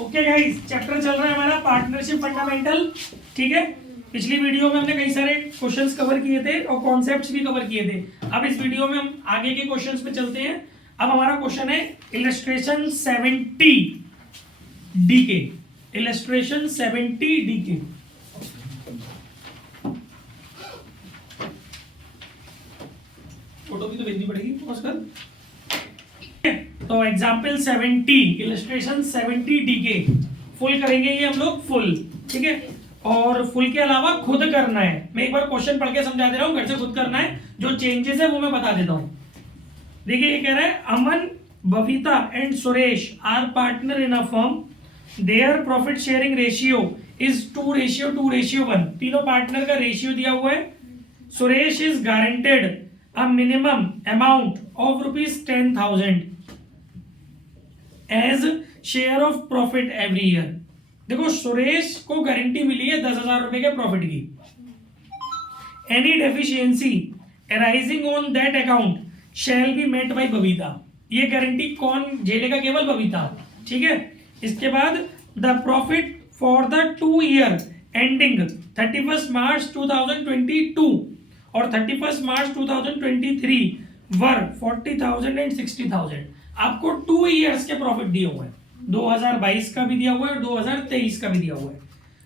Okay guys, chapter चल रहा है हमारा पार्टनरशिप फंडामेंटल। ठीक है, पिछली वीडियो में हमने कई सारे क्वेश्चंस कवर किए थे और कॉन्सेप्ट्स भी कवर किए थे। अब इस वीडियो में हम आगे के क्वेश्चंस पे चलते हैं। अब हमारा क्वेश्चन है इलस्ट्रेशन 70 डी के। इलस्ट्रेशन 70 डी के। फोटो भी तो भेजनी पड़ेगी कर। तो एग्जाम्पल 70 इलस्ट्रेशन 70 डी के फुल करेंगे ये हम लोग फुल। ठीक है, और फुल के अलावा खुद करना है। मैं एक बार क्वेश्चन पढ़ के समझा दे रहा हूँ, घर से खुद करना है। जो चेंजेस है वो मैं बता देता हूँ। देखिए, ये कह रहा है Aman, Babita and Suresh are partner in a firm. Their profit sharing ratio is 2:1। तीनों पार्टनर का रेशियो दिया हुआ है। Suresh is guaranteed a minimum amount of ₹10,000 as share of profit every year. देखो, सुरेश को गारंटी मिली है 10,000 रुपए के प्रॉफिट की। Any deficiency arising on that account shall be met by Babita. ये गारंटी कौन झेलेगा? केवल बबीता। ठीक है, इसके बाद the profit for the 2 year ending 31 मार्च 2022 और 31 मार्च 2023 वर 40,000 एंड 60,000। आपको 2 ईयर्स के प्रॉफिट दिए हुए हैं। 2022 का भी दिया हुआ है और 2023 का भी दिया हुआ है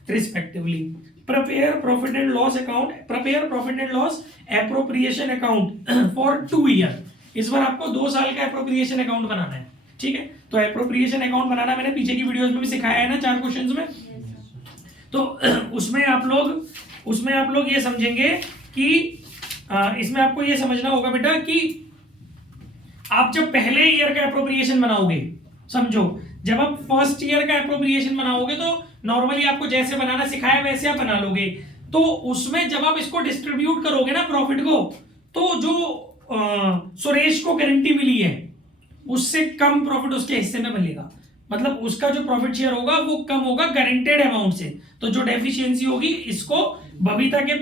respectively. Prepare profit and loss account, prepare profit and loss appropriation account for 2 year. इस बार आपको 2 साल का एप्रोप्रिएशन अकाउंट बनाना है। ठीक है, तो एप्रोप्रिएशन अकाउंट बनाना मैंने पीछे की वीडियोस में भी सिखाया है ना, 4 क्वेश्चंस में। तो उसमें आप लोग ये समझेंगे कि इसमें आपको ये समझना होगा बेटा कि आप जब पहले ईयर का एप्रोप्रिएशन बनाओगे, समझो, जब आप फर्स्ट ईयर का एप्रोप्रिएशन बनाओगे तो नॉर्मली आपको जैसे बनाना सिखाया वैसे आप बना लोगे। तो उसमें जब आप इसको डिस्ट्रीब्यूट करोगे ना प्रॉफिट को, तो जो सुरेश को गारंटी मिली है उससे कम प्रॉफिट उसके हिस्से में मिलेगा। मतलब उसका जो प्रॉफिट शेयर होगा वो कम होगा गारंटेड अमाउंट से। तो जो डेफिशिएंसी होगी इसको बबीता के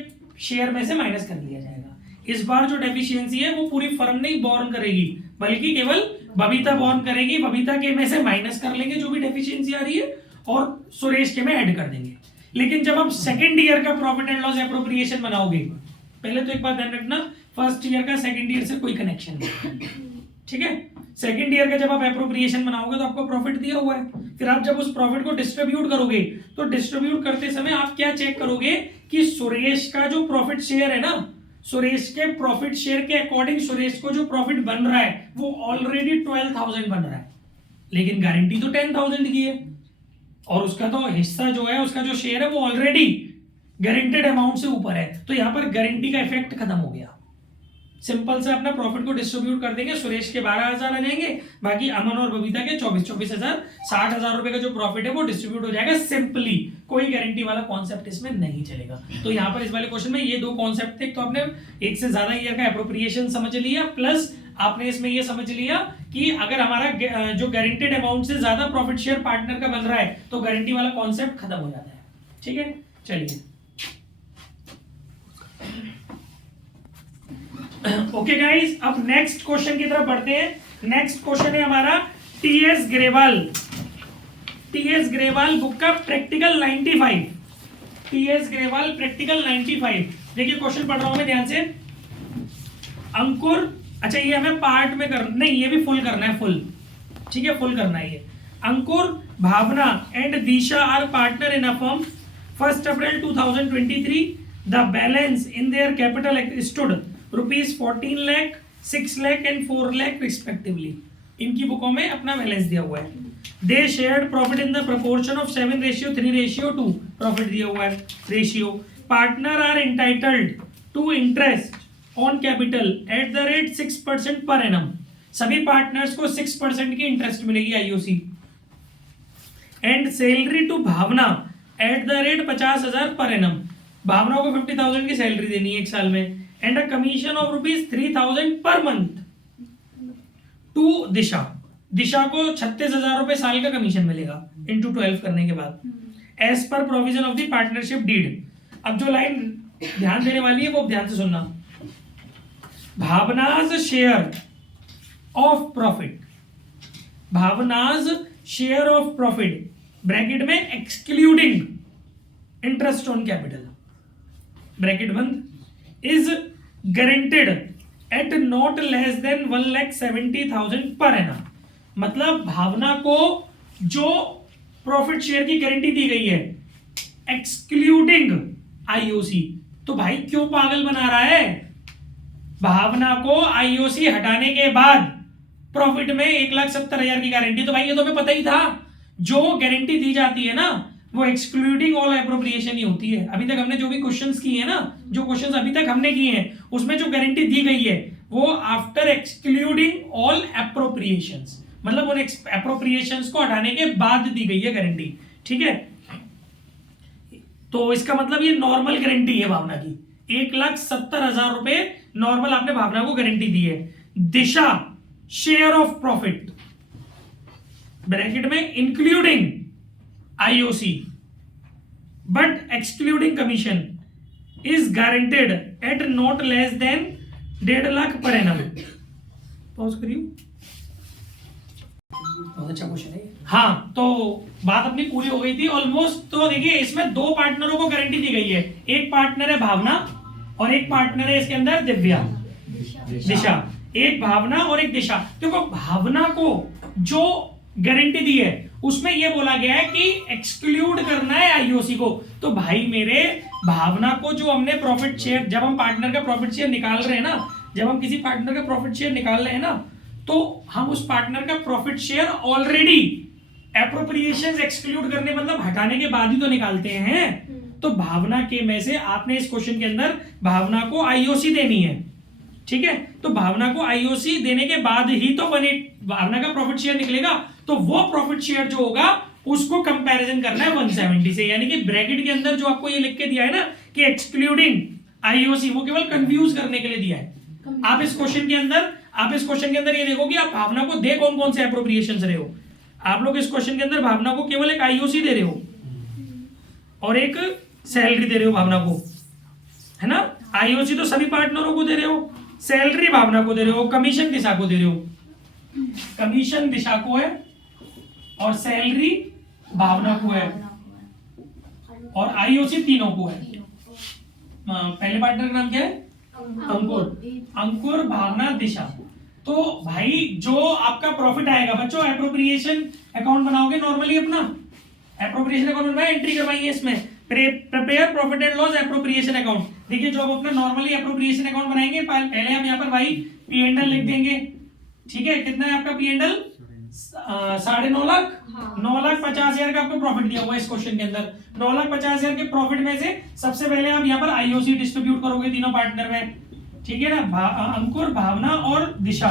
शेयर में से माइनस कर लिया जाएगा। इस बार जो डेफिशिएंसी है वो पूरी फर्म नहीं बॉर्न करेगी, बल्कि केवल बबीता बॉर्न करेगी। बबीता के में से माइनस कर लेंगे जो भी डेफिशिएंसी आ रही है और सुरेश के में ऐड कर देंगे। लेकिन जब आप सेकंड ईयर का प्रॉफिट एंड लॉस एप्रोप्रिएशन बनाओगे, पहले तो एक बात ध्यान रखना, फर्स्ट ईयर का सेकंड ईयर से कोई कनेक्शन नहीं। ठीक है, सेकंड ईयर का जब आप एप्रोप्रिएशन बनाओगे तो आपको प्रॉफिट दिया हुआ है। फिर आप जब उस प्रॉफिट को डिस्ट्रीब्यूट करोगे तो डिस्ट्रीब्यूट करते समय आप क्या चेक करोगे कि सुरेश का जो प्रॉफिट शेयर है ना, सुरेश के प्रॉफिट शेयर के अकॉर्डिंग सुरेश को जो प्रॉफिट बन रहा है वो ऑलरेडी 12,000 बन रहा है, लेकिन गारंटी तो 10,000 की है और उसका तो हिस्सा जो है, उसका जो शेयर है वो ऑलरेडी गारंटेड अमाउंट से ऊपर है। तो यहां पर गारंटी का इफेक्ट खत्म हो गया। सिंपल से अपना प्रॉफिट को डिस्ट्रीब्यूट कर देंगे। सुरेश के 12,000 आ जाएंगे, बाकी अमन और बबीता के 24,000 60,000 रुपए का जो प्रॉफिट है वो डिस्ट्रीब्यूट हो जाएगा सिंपली। कोई गारंटी वाला कॉन्सेप्ट इसमें नहीं चलेगा। तो यहाँ पर इस वाले क्वेश्चन में ये 2 कॉन्सेप्ट थे। तो आपने एक से ज्यादा ईयर का एप्रोप्रिएशन समझ लिया, प्लस आपने इसमें ये समझ लिया कि अगर हमारा जो गारंटेड अमाउंट से ज्यादा प्रॉफिट शेयर पार्टनर का बन रहा है तो गारंटी वाला कॉन्सेप्ट खत्म हो जाता है। ठीक है, चलिए ओके गाइस, अब नेक्स्ट क्वेश्चन की तरफ बढ़ते हैं। नेक्स्ट क्वेश्चन है हमारा टीएस ग्रेवाल बुक का प्रैक्टिकल 95। TS Grewal practical 95। देखिए क्वेश्चन पढ़ रहा हूं मैं ध्यान से। अंकुर, अच्छा ये हमें पार्ट में नहीं, ये भी फुल करना है, फुल। ठीक है, फुल करना है ये। Ankur, Bhavna and Disha are partner in a firm. 1 April 2023 the balance in their capital stood ₹14 lakh, 6 lakh and 4 lakh respectively. इनकी बुकों में अपना बैलेंस दिया हुआ है। They shared profit in the proportion of 7:3:2 profit दिया हुआ है ratio. Partner are entitled to interest on capital at the rate 6% per annum. सभी पार्टनर्स को 6% की इंटरेस्ट मिलेगी IOC. And salary to Bhavna at the rate 50,000 per annum. भावना को 50,000 की salary देनी है 1 साल में। And a commission of ₹3,000 per month to दिशा। दिशा को 36,000 रुपए साल का कमीशन मिलेगा इनटू 12 करने के बाद, as per provision of the partnership deed. अब जो लाइन ध्यान देने वाली है वो ध्यान से सुनना। Bhavna's share of profit, Bhavna's share of profit bracket में excluding interest on capital, bracket बंद, is guaranteed at not less than 1,70,000 per annum. मतलब भावना को जो प्रॉफिट शेयर की गारंटी दी गई है एक्सक्लूडिंग आईओसी, तो भाई क्यों पागल बना रहा है? भावना को आईओसी हटाने के बाद प्रॉफिट में 1,70,000 की गारंटी, तो भाई ये तो हमें पता ही था, जो गारंटी दी जाती है ना वो एक्सक्लूडिंग ऑल एप्रोप्रिएशन ही होती है। अभी तक हमने जो भी क्वेश्चंस किए हैं ना, जो क्वेश्चंस अभी तक हमने किए हैं उसमें जो गारंटी दी गई है वो आफ्टर एक्सक्लूडिंग ऑल एप्रोप्रिएशंस, मतलब उन एप्रोप्रिएशंस को हटाने के बाद दी गई है गारंटी, ठीक है। तो इसका मतलब ये नॉर्मल गारंटी है भावना की, 1,70,000 रुपए नॉर्मल आपने भावना को गारंटी दी है। Disha share of profit bracket में including IOC but excluding commission is guaranteed at not less than 1.5 lakh per annum. Pause करिए, बहुत अच्छा क्वेश्चन है। हाँ, तो बात अपनी पूरी हो गई थी ऑलमोस्ट। तो देखिए इसमें दो पार्टनरों को गारंटी दी गई है, एक पार्टनर है भावना और एक पार्टनर है इसके अंदर दिव्या, दिशा। एक भावना और एक दिशा। देखो भावना को जो गारंटी दी है उसमें यह बोला गया है कि एक्सक्लूड करना है आईओसी को। तो भाई मेरे भावना को जो हमने प्रॉफिट शेयर, जब हम पार्टनर का प्रॉफिट शेयर निकाल रहे हैं ना, जब हम किसी पार्टनर का प्रॉफिट शेयर निकाल रहे हैं ना, तो हम उस पार्टनर का profit share already appropriations exclude करने मतलब हटाने के बाद ही तो निकालते हैं। तो भावना के में से आपने इस क्वेश्चन के अंदर भावना को आईओसी देनी है, ठीक है। तो भावना को आईओसी देने के बाद ही तो भावना का प्रॉफिट शेयर निकलेगा। तो वो प्रॉफिट शेयर जो होगा उसको कंपैरिजन करना है 170 से, यानी कि ब्रैकेट के अंदर जो आपको ये लिख के दिया है ना कि एक्सक्लूडिंग आईओसी, वो केवल कंफ्यूज करने के लिए दिया है। आप इस क्वेश्चन के अंदर ये देखो कि आप भावना को दे कौन कौन से एप्रोप्रिएशंस रहे हो। आप लोग इस क्वेश्चन के अंदर भावना को केवल एक आईओसी दे रहे हो और एक सैलरी दे रहे हो भावना को, है ना। आईओसी तो सभी पार्टनरों को दे रहे हो, सैलरी भावना को दे रहे हो, कमीशन दिशा को दे रहे हो। कमीशन दिशा को है और सैलरी भावना को है और आईओसी तीनों को है। पहले पार्टनर का नाम क्या है? अंकुर, भावना, दिशा। तो भाई जो आपका प्रॉफिट आएगा बच्चों, एप्रोप्रिएशन अकाउंट बनाओगे नॉर्मली, अपना एप्रोप्रिएशन अकाउंट बनवाया, एंट्री करवाइए इसमें, prepare profit and loss appropriation account. देखिए जो हम अपना नॉर्मली एप्रोप्रिएशन अकाउंट बनाएंगे, पहले हम यहाँ पर भाई पी एंड एल लिख देंगे, ठीक है। कितना है आपका पी एंड एल? 9.5 लाख, 9,50,000 का आपको प्रॉफिट दिया हुआ है इस क्वेश्चन के अंदर। 9,50,000 के प्रॉफिट में से सबसे पहले आप यहाँ पर आईओसी डिस्ट्रीब्यूट करोगे तीनों पार्टनर में, ठीक है ना, अंकुर, भावना और दिशा।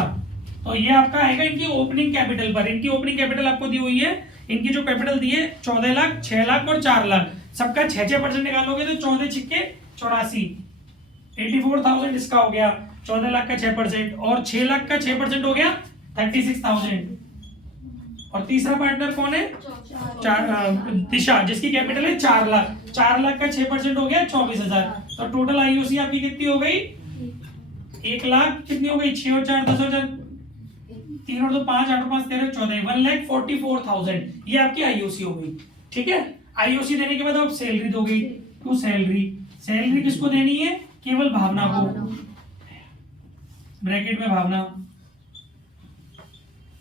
तो ये आपका आएगा इनकी ओपनिंग कैपिटल पर। इनकी ओपनिंग कैपिटल आपको दी हुई है, इनकी जो कैपिटल दी है 14 लाख, 6 लाख और 4 लाख। सबका 6% निकालोगे तो 14 छिक्के 84, 84,000 इसका हो गया। 14 लाख का 6% और 6 लाख का 6% हो गया 36,000। और तीसरा पार्टनर कौन है? दिशा, जिसकी कैपिटल है 4 लाख। 4 लाख का 6% हो गया 24,000। तो टोटल आईओसी आपकी कितनी हो गई? 1 लाख कितनी हो गई? 6 और 4 10,000, 3 और 2 5, 8 और 5 13 14, 1,44,000 ये आपकी आईओसी हो गई, ठीक है। आईओसी देने के बाद आप सैलरी दोगे, तो सैलरी किसको देनी है? केवल भावना को, ब्रैकेट में भावना,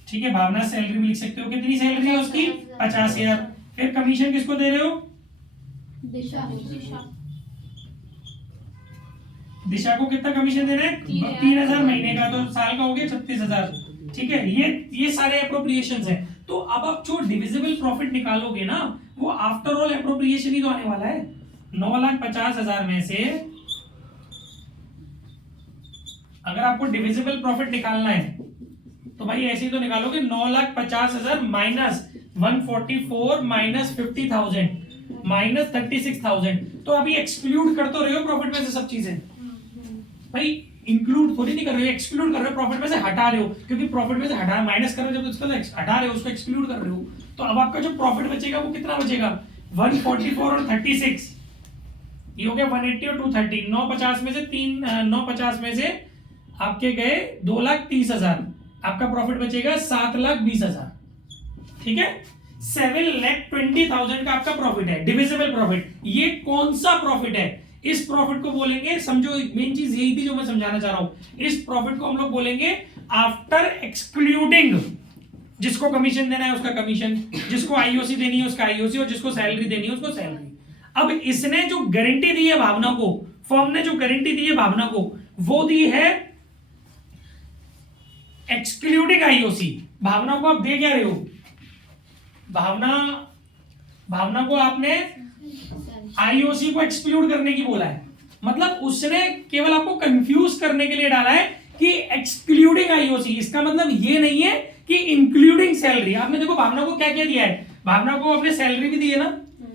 ठीक है। भावना सैलरी भी लिख सकते हो, कितनी सैलरी है उसकी? 50,000। फिर कमीशन किसको दे रहे हो? दिशा को कितना कमीशन दे रहे हैं? 3,000 महीने का, तो साल का हो गया 36,000, ठीक है। ये सारे एप्रोप्रिएशंस हैं। तो अब आप जो डिविजिबल प्रॉफिट निकालोगे ना, वो आफ्टर ऑल एप्रोप्रिएशन ही तो आने वाला है। 9,50,000 में से अगर आपको डिविजिबल प्रॉफिट निकालना है तो भाई ऐसे ही तो निकालोगे, 9,50,000 माइनस 144 माइनस 50,000 माइनस 36,000। तो अभी एक्सक्लूड कर तो रहे हो प्रॉफिट में से सब चीजें, भाई इंक्लूड थोड़ी नहीं कर रहे हो, एक्सक्लूड कर रहे हो, प्रॉफिट में से हटा रहे हो, क्योंकि प्रॉफिट में से हटा माइनस कर रहे हो, जब उसको हटा रहे हो, उसको एक्सक्लूड कर रहे हो। तो अब आपका जो प्रॉफिट बचेगा वो कितना बचेगा? 144 और 36, ये हो गया 180 और 230। 950 में से 950 में से आपके गए 2,30,000, आपका प्रॉफिट बचेगा 7,20,000, ठीक है। 7,20,000 का आपका प्रॉफिट है, डिविजिबल प्रॉफिट। ये कौन सा प्रॉफिट है? इस प्रॉफिट को बोलेंगे, समझो मेन चीज यही थी जो मैं समझाना चाह रहा हूं, इस प्रॉफिट को हम लोग बोलेंगे आफ्टर एक्सक्लूडिंग, जिसको कमीशन देना है उसका कमीशन, जिसको आईओसी देनी है उसका आईओसी, और जिसको सैलरी देनी है उसको सैलरी। अब इसने जो गारंटी दी है भावना को, फर्म ने जो गारंटी दी है भावना को, वो दी है एक्सक्लूडिंग आईओसी। भावना को आप दे क्या रहे हो? भावना को आपने आईओसी को एक्सक्लूड करने की बोला है, मतलब उसने केवल आपको कंफ्यूज करने के लिए डाला है कि एक्सक्लूडिंग आईओसी। इसका मतलब ये नहीं है कि इंक्लूडिंग सैलरी। आपने देखो भावना को क्या क्या दिया है, भावना को आपने सैलरी भी दी है ना,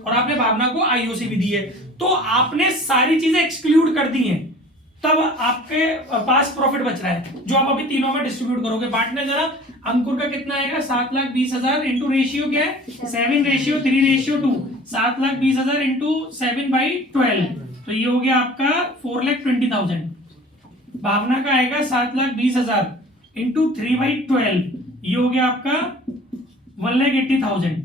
और आपने भावना को आईओसी भी दी है, तो आपने सारी चीजें एक्सक्लूड कर दी हैं, तब आपके पास प्रॉफिट बच रहा है, जो आप अभी तीनों में डिस्ट्रीब्यूट करोगे। बांटने जरा, अंकुर का कितना आएगा? 7,20,000 इंटू रेशियो क्या है? 7:3:2। 7,20,000 इंटू 7/12, तो ये हो गया आपका 4,20,000। भावना का आएगा 7,20,000 इंटू 3/12, ये हो गया आपका 1,80,000।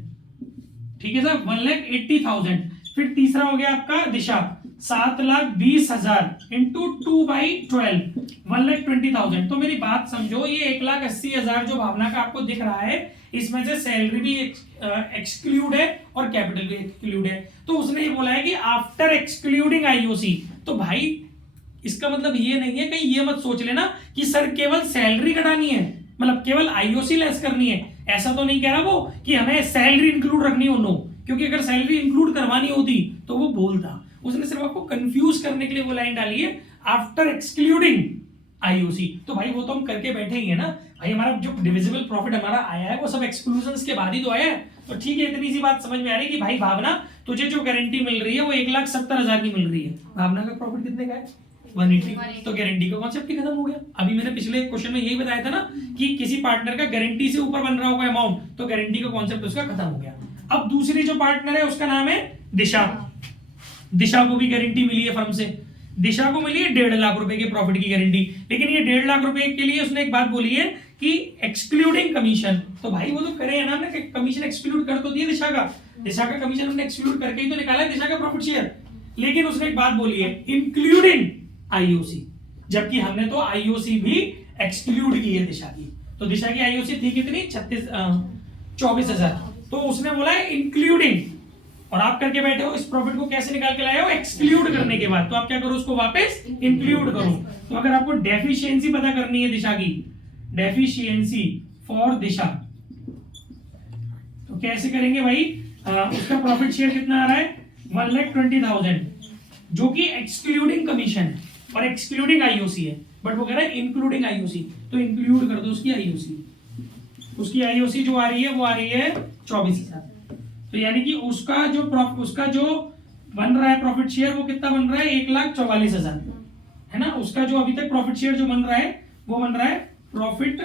ठीक है सर, 1,80,000। फिर तीसरा हो गया आपका दिशा, 7,20,000 इंटू 2/12, 1,20,000। तो मेरी बात समझो, ये 1,80,000 जो भावना का आपको दिख रहा है, इसमें से सैलरी भी एक्सक्लूड है और कैपिटल भी एक्सक्लूड है। तो उसने ये बोला है कि आफ्टर एक्सक्लूडिंग आईओसी। तो भाई इसका मतलब ये नहीं है, कहीं ये मत सोच लेना कि सर केवल सैलरी घटानी है, मतलब केवल आईओसी लेस करनी है, ऐसा तो नहीं कह रहा वो कि हमें सैलरी इंक्लूड रखनी हो। नो, क्योंकि अगर सैलरी इंक्लूड करवानी होती तो वो बोलता। उसने सिर्फ आपको कंफ्यूज करने के लिए वो लाइन डाली है आफ्टर एक्सक्लूडिंग आईओसी। तो भाई वो तो हम करके बैठे ही है ना भाई, हमारा जो डिविजिबल प्रॉफिट हमारा आया है वो सब एक्सक्लूजन्स के बाद ही तो आया है। तो ठीक है, इतनी सी बात समझ में आ रही है कि भाई भावना तुझे जो गारंटी मिल रही है वो 1,70,000 की मिल रही है। भावना का प्रॉफिट कितने का है? 180। तो गारंटी का कॉन्सेप्ट ही खत्म हो गया। अभी मैंने पिछले क्वेश्चन में यही बताया था ना कि किसी पार्टनर का गारंटी से ऊपर बन रहा होगा अमाउंट, तो गारंटी का कॉन्सेप्ट उसका खत्म हो गया। अब दूसरी जो पार्टनर है उसका नाम है दिशा। दिशा को भी गारंटी मिली है फर्म से, दिशा को मिली है 1.5 लाख रुपए के प्रॉफिट की गारंटी। लेकिन ये 1.5 लाख रुपए के लिए उसने एक बात बोली है कि एक्सक्लूडिंग कमीशन। तो भाई वो तो करे है ना, हमने कमीशन एक्सक्लूड कर तो दिया दिशा का कमीशन हमने एक्सक्लूड करके ही तो निकाला है दिशा का प्रॉफिट शेयर। लेकिन उसने एक बात बोली है इंक्लूडिंग आईओसी, जबकि हमने तो आईओसी भी एक्सक्लूड की है दिशा की। तो दिशा की आईओसी थी कितनी? 24,000। तो उसने बोला है इंक्लूडिंग, और आप करके बैठे हो इस प्रॉफिट को कैसे निकाल के लाए हो? एक्सक्लूड करने के बाद। तो आप क्या करो, उसको वापस इंक्लूड करो। तो अगर आपको डेफिशिएंसी पता करनी है दिशा की, डेफिशिएंसी फॉर दिशा, तो कैसे करेंगे भाई? उसका प्रॉफिट शेयर कितना आ रहा है? 1,20,000, जो कि एक्सक्लूडिंग कमीशन और एक्सक्लूडिंग आईओसी है, बट वो कह रहा है इंक्लूडिंग आईओसी। तो इंक्लूड कर दो उसकी आईओसी। उसकी आईओसी जो आ रही है वो आ रही है 24,000। तो यानी कि उसका जो बन रहा है प्रॉफिट शेयर वो कितना बन रहा है? 1,44,000 है ना। उसका जो अभी तक प्रॉफिट शेयर जो बन रहा है वो बन रहा है प्रॉफिट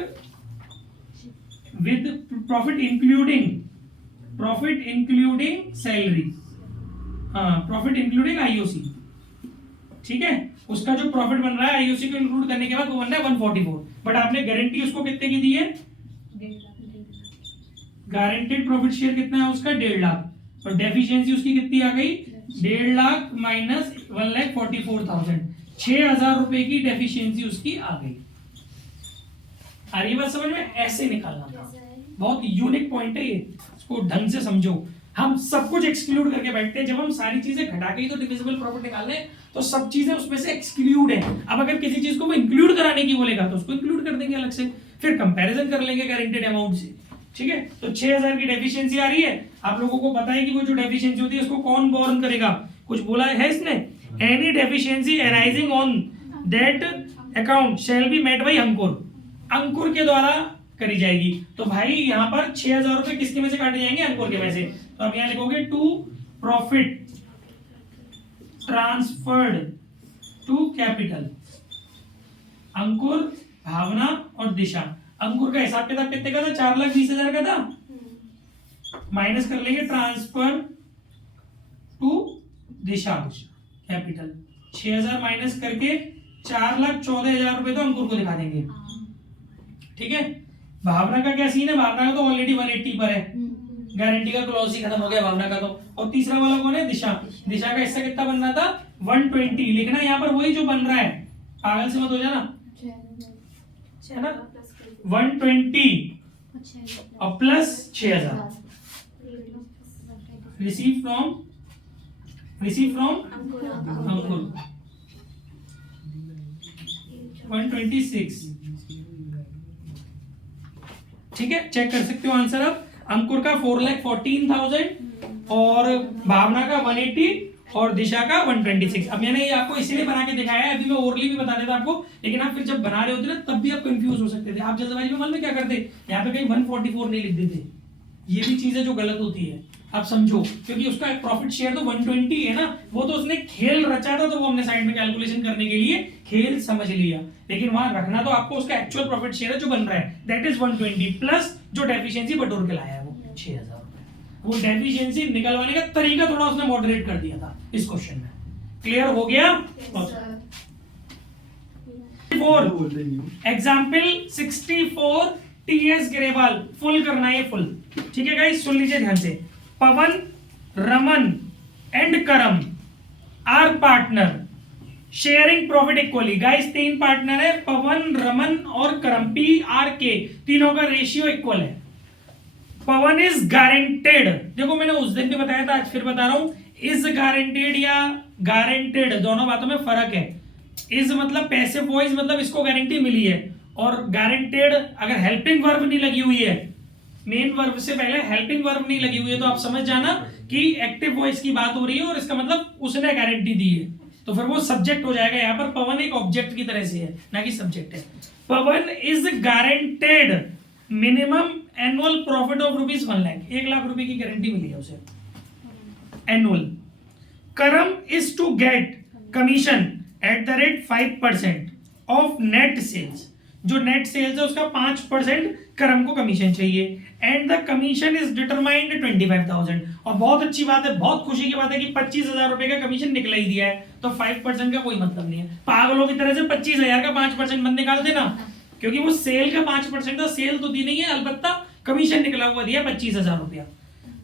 इंक्लूडिंग सैलरी, हाँ, प्रॉफिट इंक्लूडिंग आईओसी। ठीक है, उसका जो प्रॉफिट बन रहा है आईओसी को इंक्लूड करने के बाद वो बन रहा है 144। बट आपने गारंटी उसको कितने की दी है? गारंटेड प्रॉफिट शेयर कितना है उसका? 1.5 लाख। और डेफिशिएंसी उसकी कितनी आ गई? 1.5 लाख माइनस 1,44,000, 6,000 रुपए की डेफिशिएंसी उसकी आ गई। आ रही बात समझ में? ऐसे निकालना था, बहुत यूनिक पॉइंट है ये, इसको ढंग से समझो। हम सब कुछ एक्सक्लूड करके बैठते हैं, जब हम सारी चीजें घटा के ही तो डिविजिबल प्रॉफिट निकाल रहे हैं, तो सब चीजें उसमें से एक्सक्लूड है। अब अगर किसी चीज को इंक्लूड कराने की बोलेगा तो उसको इंक्लूड कर देंगे अलग से, फिर कंपैरिजन कर लेंगे गारंटेड अमाउंट से। ठीक है, तो 6,000 की डेफिशिएंसी आ रही है। आप लोगों को पता है कि वो जो डेफिशिएंसी होती है उसको कौन बोर्न करेगा? कुछ बोला है इसने? Any deficiency arising on that account shall be met by Ankur, Ankur के द्वारा करी जाएगी। तो भाई यहाँ पर 6,000 रुपए किसके में से काटे जाएंगे? अंकुर के में से। तो अब यहाँ लिखोगे to profit transferred to capital, Ankur, Bhavna और दिशा। अंकुर का हिसाब किताब कितने का था? 4,20,000 का था। माइनस कर लेंगे transfer to Disha capital, 6,000 minus करके 4,14,000 रुपए तो अंकुर को दिखा देंगे। ठीक है, भावना का क्या सीन है? भावना का तो ऑलरेडी 180 पर है, गारंटी का क्लॉज ही खत्म हो गया भावना का तो। और तीसरा वाला कौन है? दिशा। दिशा का हिस्सा कितना बन रहा था? 120। लिखना यहाँ पर वही जो बन रहा है, पागल से मत हो जाना, है ना? 120 और प्लस 6000 रिसीव फ्रॉम अंकुर 126। ठीक है, चेक कर सकते हो आंसर। अब अंकुर का 4,14,000 और भावना का 180 और दिशा का 126। अब मैंने ये आपको इसीलिए बना के दिखाया है, अभी मैं ओरली भी बता देता आपको, लेकिन आप फिर जब बना रहे होते ना तब भी आप कंफ्यूज हो सकते थे। आप जल्दबाजी में मालूम क्या करते, यहाँ पे कहीं 144 नहीं लिख देते। ये भी चीज है जो गलत होती है, आप समझो, क्योंकि उसका प्रॉफिट शेयर तो 120 है ना, वो तो उसने खेल रचा था, तो वो हमने साइड में कैलकुलेशन करने के लिए खेल समझ लिया, लेकिन वहां रखना तो आपको उसका एक्चुअल प्रॉफिट शेयर है जो बन रहा है, दैट इज 120 प्लस जो डेफिशिएंसी बटोर के लाया है वो 6000 रुपए। वो डेफिशिएंसी निकलवाने का तरीका थोड़ा उसने मॉडरेट कर दिया था इस क्वेश्चन में। क्लियर हो गया? एग्जाम्पल 64 टीएस ग्रेवाल, फुल करना है फुल। ठीक है गाइस, सुन लीजिए ध्यान से। Pawan, Raman and Karam are partner sharing profit equally. Guys 3 partner है, पवन, रमन और करम, PRK, तीनों का रेशियो इक्वल है। पवन इज गारंटेड, देखो मैंने उस दिन भी बताया था, आज फिर बता रहा हूं, इज गारंटेड या गारंटेड दोनों बातों में फर्क है। इज मतलब पैसिव वॉइस, मतलब इसको गारंटी मिली है, और गारंटेड अगर हेल्पिंग वर्ब नहीं लगी हुई है, मेन वर्ब से पहले हेल्पिंग वर्ब नहीं लगी हुई है, तो आप समझ जाना कि एक्टिव वॉइस की बात हो रही है और इसका मतलब उसने गारंटी दी है, तो फिर वो सब्जेक्ट हो जाएगा। यहाँ पर पवन एक ऑब्जेक्ट की तरह से है, ना कि सब्जेक्ट है। Pawan is guaranteed minimum annual profit of rupees 1 lakh, 1 lakh रुपए की गारंटी मिली है उसे annual. Karam is to get commission at the rate 5% of net sales, जो नेट सेल्स है उसका 5% करम को कमीशन चाहिए, and the commission is determined 25,000। और बहुत अच्छी बात है, बहुत खुशी की बात है कि 25,000 रुपए का कमीशन निकला ही दिया है, तो 5% का कोई मतलब नहीं है। पागलों की तरह से 25,000 का 5% मत निकाल देना, क्योंकि वो सेल का 5% था, सेल तो दी नहीं है, अलबत्ता कमीशन निकला हुआ दिया 25,000 रुपया।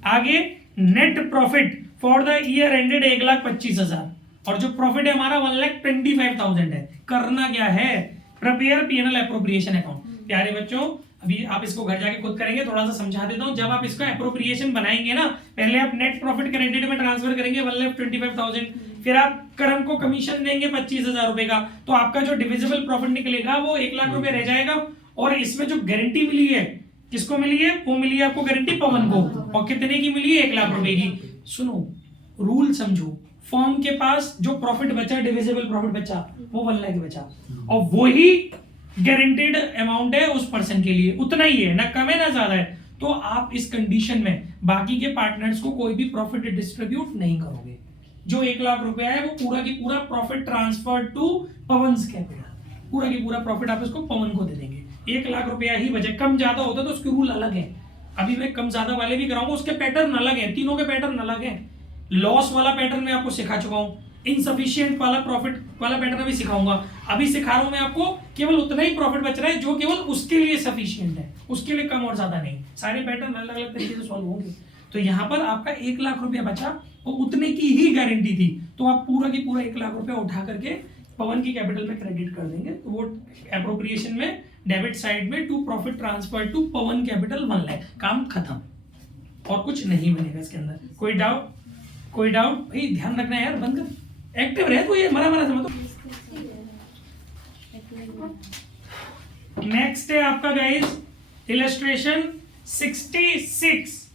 आगे net profit for the year ended 1,25,000, और जो प्रॉफिट है हमारा 1,25,000 है। करना क्या है? Prepare P&L appropriation account. प्यारे बच्चों, अभी आप इसको घर जाके खुद करेंगे, थोड़ा सा समझा देता हूं। जब आप इसका एप्रोप्रिएशन बनाएंगे ना, पहले आप नेट प्रॉफिट क्रेडिट में ट्रांसफर करेंगे 1,25,000, फिर आप करम को कमीशन देंगे 25,000 रुपए का, तो आपका जो डिविजिबल प्रॉफिट निकलेगा वो 1 लाख रुपए रह जाएगा। और इसमें जो गारंटी मिली है, किसको मिली है? वो मिली है आपको गारंटी पवन को, और कितने की मिली है? 1 लाख रुपए की। सुनो, रूल समझो, फर्म के पास जो प्रॉफिट बचा, डिविजिबल प्रॉफिट बचा, वो 1 लाख बचा, और वही गारंटेड अमाउंट है उस पर्सन के लिए, उतना ही है, ना कम है ना ज्यादा है। तो आप इस कंडीशन में बाकी के पार्टनर्स को कोई भी प्रॉफिट डिस्ट्रीब्यूट नहीं करोगे। जो 1 लाख रुपया है वो पूरा की पूरा प्रॉफिट ट्रांसफर टू पवन्स कैपिटल, पूरा की पूरा प्रॉफिट आप इसको पवन को दे देंगे। 1 लाख रुपया ही बचे, कम ज्यादा होता तो उसके रूल अलग है। अभी मैं कम ज्यादा वाले भी कराऊंगा, उसके पैटर्न अलग है, तीनों के पैटर्न अलग है। लॉस वाला पैटर्न मैं आपको सिखा चुका हूं, इनसफिशिएंट वाला प्रॉफिट वाला पैटर्न भी सिखाऊंगा। अभी सिखा रहा हूं मैं आपको, केवल उतना ही प्रॉफिट बच रहा है जो केवल उसके लिए सफिशिएंट है, उसके लिए कम और ज्यादा नहीं। सारे पैटर्न अलग अलग तरीके से सॉल्व होंगे। तो यहाँ पर आपका 1 लाख रुपया बचा, वो उतने की ही गारंटी थी, तो आप पूरा की पूरा 1 लाख रुपया उठा करके पवन की कैपिटल में क्रेडिट कर देंगे, तो वो एप्रोप्रिएशन में डेबिट साइड में to profit transfer to Pawan capital 1 lakh, काम खत्म, और कुछ नहीं बनेगा इसके अंदर। कोई डाउट? कोई डाउट? भाई ध्यान रखना यार, बंद कर, एक्टिव रहे तो ये मरा मरा समझो। नेक्स्ट है आपका गाइस इलस्ट्रेशन 66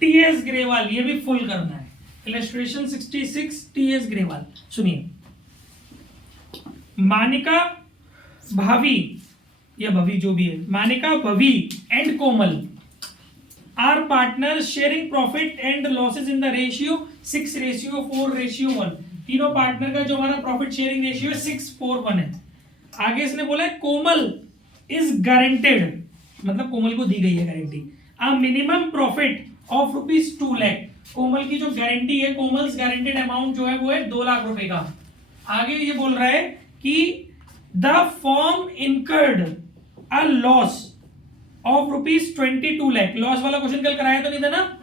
टीएस ग्रेवाल, ये भी फुल करना है। इलस्ट्रेशन 66 टीएस ग्रेवाल, सुनिए। मानिका, भावी या भवी जो भी है, Manika, Bhavi and Komal are partner sharing profit and losses in the ratio 6:4:1। तीनों पार्टनर का जो हमारा प्रॉफिट शेयरिंग रेशियो 6:4:1 है। आगे इसने बोला है कोमल इज गारंटेड, मतलब कोमल को दी गई है guarantee, a minimum profit of ₹2 lakh. Komal की जो गारंटी है, कोमल्स गारंटेड अमाउंट जो है वो है 2 लाख रुपए का। आगे ये बोल रहा है कि the firm incurred a loss of ₹22 lakh. Loss वाला क्वेश्चन कल कराया तो नहीं था ना?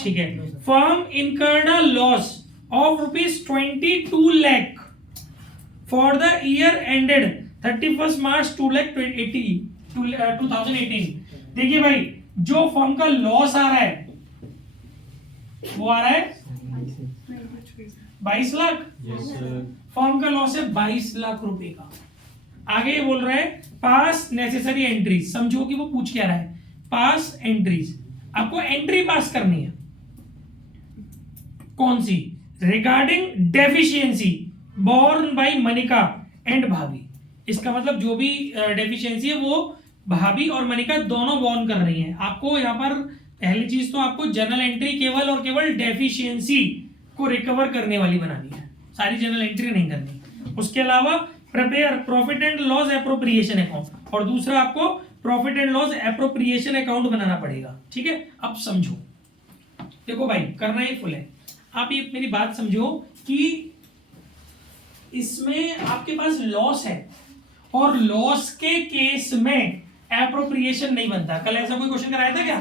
ठीक है। Firm incurred a loss of ₹22 lakh for the year ended 31 मार्च 2018। देखिए भाई, जो फर्म का लॉस आ रहा है वो आ रहा है 22 लाख। फर्म का लॉस है 22 लाख रुपए का। आगे ये बोल रहा है पास नेसेसरी एंट्रीज। समझो कि वो पूछ क्या रहा है, पास एंट्रीज। आपको एंट्री पास करनी है, कौन सी? Regarding deficiency borne by Manika and Bhabhi. इसका मतलब जो भी डेफिशिएंसी है वो भाभी और मनिका दोनों बोर्न कर रही हैं। आपको यहाँ पर पहली चीज तो आपको जर्नल एंट्री केवल और केवल डेफिशिएंसी को रिकवर करने वाली बनानी है, सारी जर्नल एंट्री नहीं करनी। उसके अलावा prepare profit and loss appropriation account, और दूसरा आपको profit and loss appropriation account बनाना पड़ेगा। ठीक है, अब समझो, देखो भाई करना ही फुल है। आप ये मेरी बात समझो कि इसमें आपके पास लॉस है और लॉस के केस में एप्रोप्रिएशन नहीं बनता। कल ऐसा कोई क्वेश्चन कराया था क्या?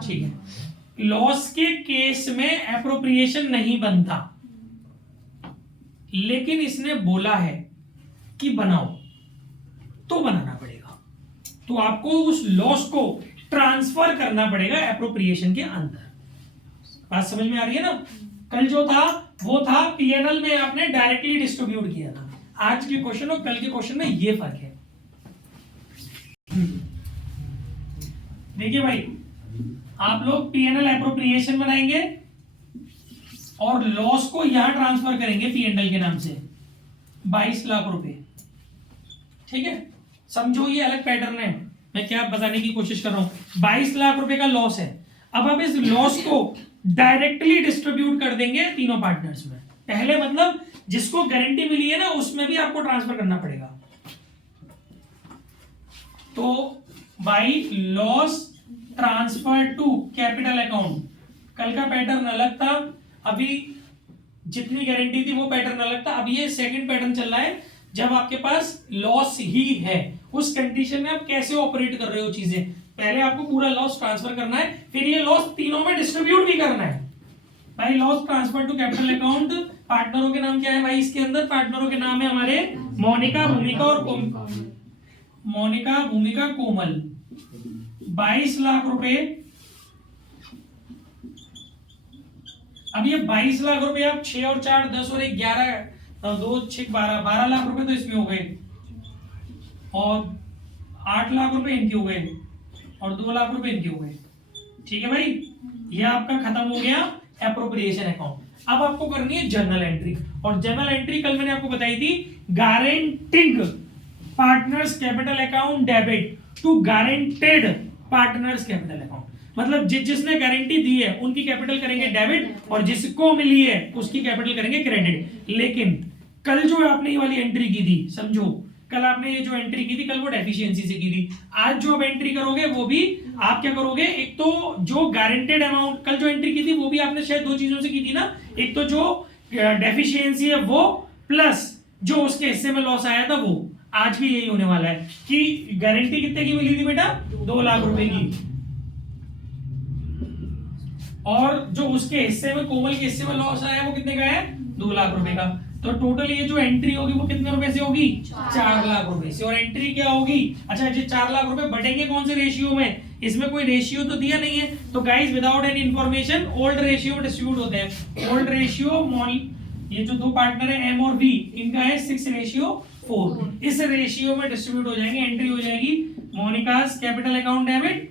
ठीक है, लॉस के केस में एप्रोप्रिएशन नहीं बनता, लेकिन इसने बोला है कि बनाओ तो बनाना पड़ेगा। तो आपको उस लॉस को ट्रांसफर करना पड़ेगा एप्रोप्रिएशन के अंदर। बात समझ में आ रही है ना? कल जो था वो था पीएनएल में आपने डायरेक्टली डिस्ट्रीब्यूट किया था। आज के क्वेश्चन और कल के क्वेश्चन में ये फर्क है। देखिए भाई, आप लोग पीएनएल एप्रोप्रिएशन बनाएंगे और लॉस को यहां ट्रांसफर करेंगे पीएनएल के नाम से 22 लाख रुपए। ठीक है, समझो ये अलग पैटर्न है, मैं क्या बताने की कोशिश कर रहा हूं। 22 लाख रुपए का लॉस है। अब आप इस लॉस को डायरेक्टली डिस्ट्रीब्यूट कर देंगे तीनों पार्टनर्स में। पहले मतलब जिसको गारंटी मिली है ना उसमें भी आपको ट्रांसफर करना पड़ेगा। तो by loss transfer to capital account. कल का पैटर्न अलग था, अभी जितनी गारंटी थी वो पैटर्न अलग था। अब ये सेकंड पैटर्न चल रहा है जब आपके पास लॉस ही है। उस कंडीशन में आप कैसे ऑपरेट कर रहे हो चीजें, पहले आपको पूरा लॉस ट्रांसफर करना है, फिर ये लॉस तीनों में डिस्ट्रीब्यूट भी करना है। भाई loss transfer to capital account, पार्टनरों के नाम क्या है भाई? इसके अंदर पार्टनरों के नाम है हमारे मोनिका, भूमिका और मोनिका, भूमिका, कोमल। 22 लाख रुपए। अब ये 22 लाख रुपए आप 6 और 4 10 और 1 11 2 6 12 लाख रुपए तो इसमें हो गए, और 8 लाख रुपए इनके हो गए, और 2 लाख रुपए इनके हो गए। ठीक है भाई, ये आपका खत्म हो गया एप्रोप्रिएशन अकाउंट। अब आपको करनी है जर्नल एंट्री, और जर्नल एंट्री कल मैंने आपको बताई थी, guaranteeing partners capital account debit to guaranteed partners capital account. मतलब जिसने गारंटी दी है उनकी कैपिटल करेंगे डेबिट, और जिसको मिली है उसकी कैपिटल करेंगे क्रेडिट। लेकिन कल जो आपने ये वाली एंट्री की थी, समझो कल आपने ये जो एंट्री की थी कल वो डेफिशिएंसी से की थी। आज जो आप एंट्री करोगे वो भी आप क्या करोगे, एक तो जो गारंटेड अमाउंट कल जो एंट्री की थी वो भी आपने शायद दो चीजों से की थी ना, एक तो जो डेफिशिएंसी है वो, प्लस जो उसके हिस्से में लॉस आया था वो। आज भी यही होने वाला है कि गारंटी कितने की मिली थी बेटा? 2 लाख रुपए की, और जो उसके हिस्से में, कोमल के हिस्से में लॉस आया वो कितने का है? 2 लाख रुपए का। तो टोटल ये जो एंट्री होगी वो कितने रुपए से होगी? 4 लाख रुपए से। और एंट्री क्या होगी? अच्छा, ये 4 लाख रुपए बटेंगे कौन से रेशियो में? इसमें कोई रेशियो तो दिया नहीं है, तो guys without any information old ratio में डिस्ट्रीब्यूट होते हैं। ओल्ड रेशियो, ये जो दो पार्टनर है एम और बी, इनका है 6:4। इस रेशियो में डिस्ट्रीब्यूट हो जाएंगे। एंट्री हो जाएगी Monica's capital account debit,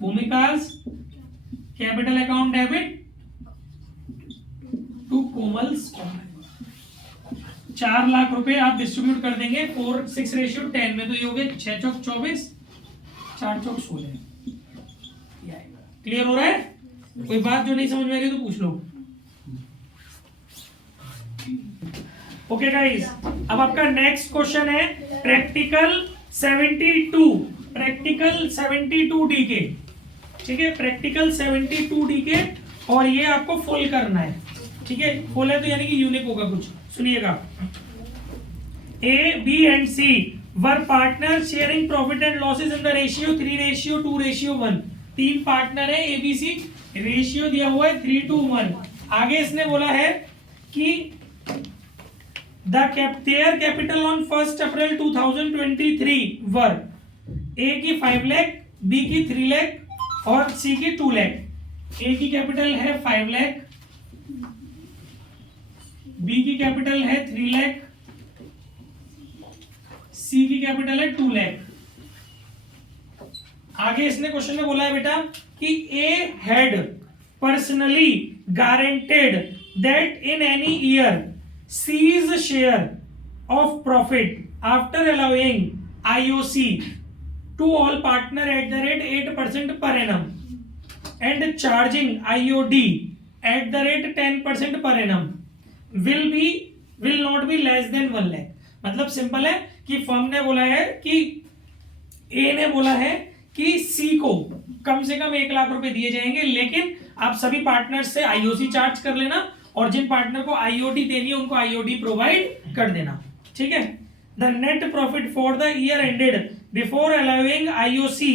Bhumika's capital account debit to Komal's. 4 lakh रुपए आप डिस्ट्रीब्यूट कर देंगे 6:10 में, तो ये हो गए 6 चौक 24, 4 चौक 16। क्लियर हो रहा है? कोई बात जो नहीं समझ में आ रही तो पूछ लो। ओके गाइस, अब आपका नेक्स्ट क्वेश्चन है प्रैक्टिकल 72, प्रैक्टिकल 72 डीके। ठीक है, प्रैक्टिकल 72 डीके, और ये आपको फुल करना है। ठीक है, फुल है तो यानी कि यूनिक होगा कुछ। सुनिएगा, A B and C were partner sharing profit and losses in the ratio 3:2:1। 3 partner है ए बी सी, रेशियो दिया हुआ है 3:1। आगे इसने बोला है कि their capital on 1st April 2023 वर ए की 5 लाख, बी की 3 लाख और सी की 2 लाख। ए की कैपिटल है 5 लाख, बी की कैपिटल है 3 लाख, सी की कैपिटल है 2 लाख। आगे इसने क्वेश्चन में बोला है बेटा कि A had personally guaranteed that in any year C's share of profit after allowing IOC to all partner at the rate 8% per annum and charging IOD at the rate 10% per annum will not be less than 1 lakh। मतलब simple है कि firm ने बोला है कि ए ने बोला है कि सी को कम से कम 1 लाख रुपए दिए जाएंगे, लेकिन आप सभी पार्टनर से आईओसी चार्ज कर लेना और जिन पार्टनर को आईओडी देनी है उनको आईओडी प्रोवाइड कर देना। ठीक है। The net profit for the year ended before allowing IOC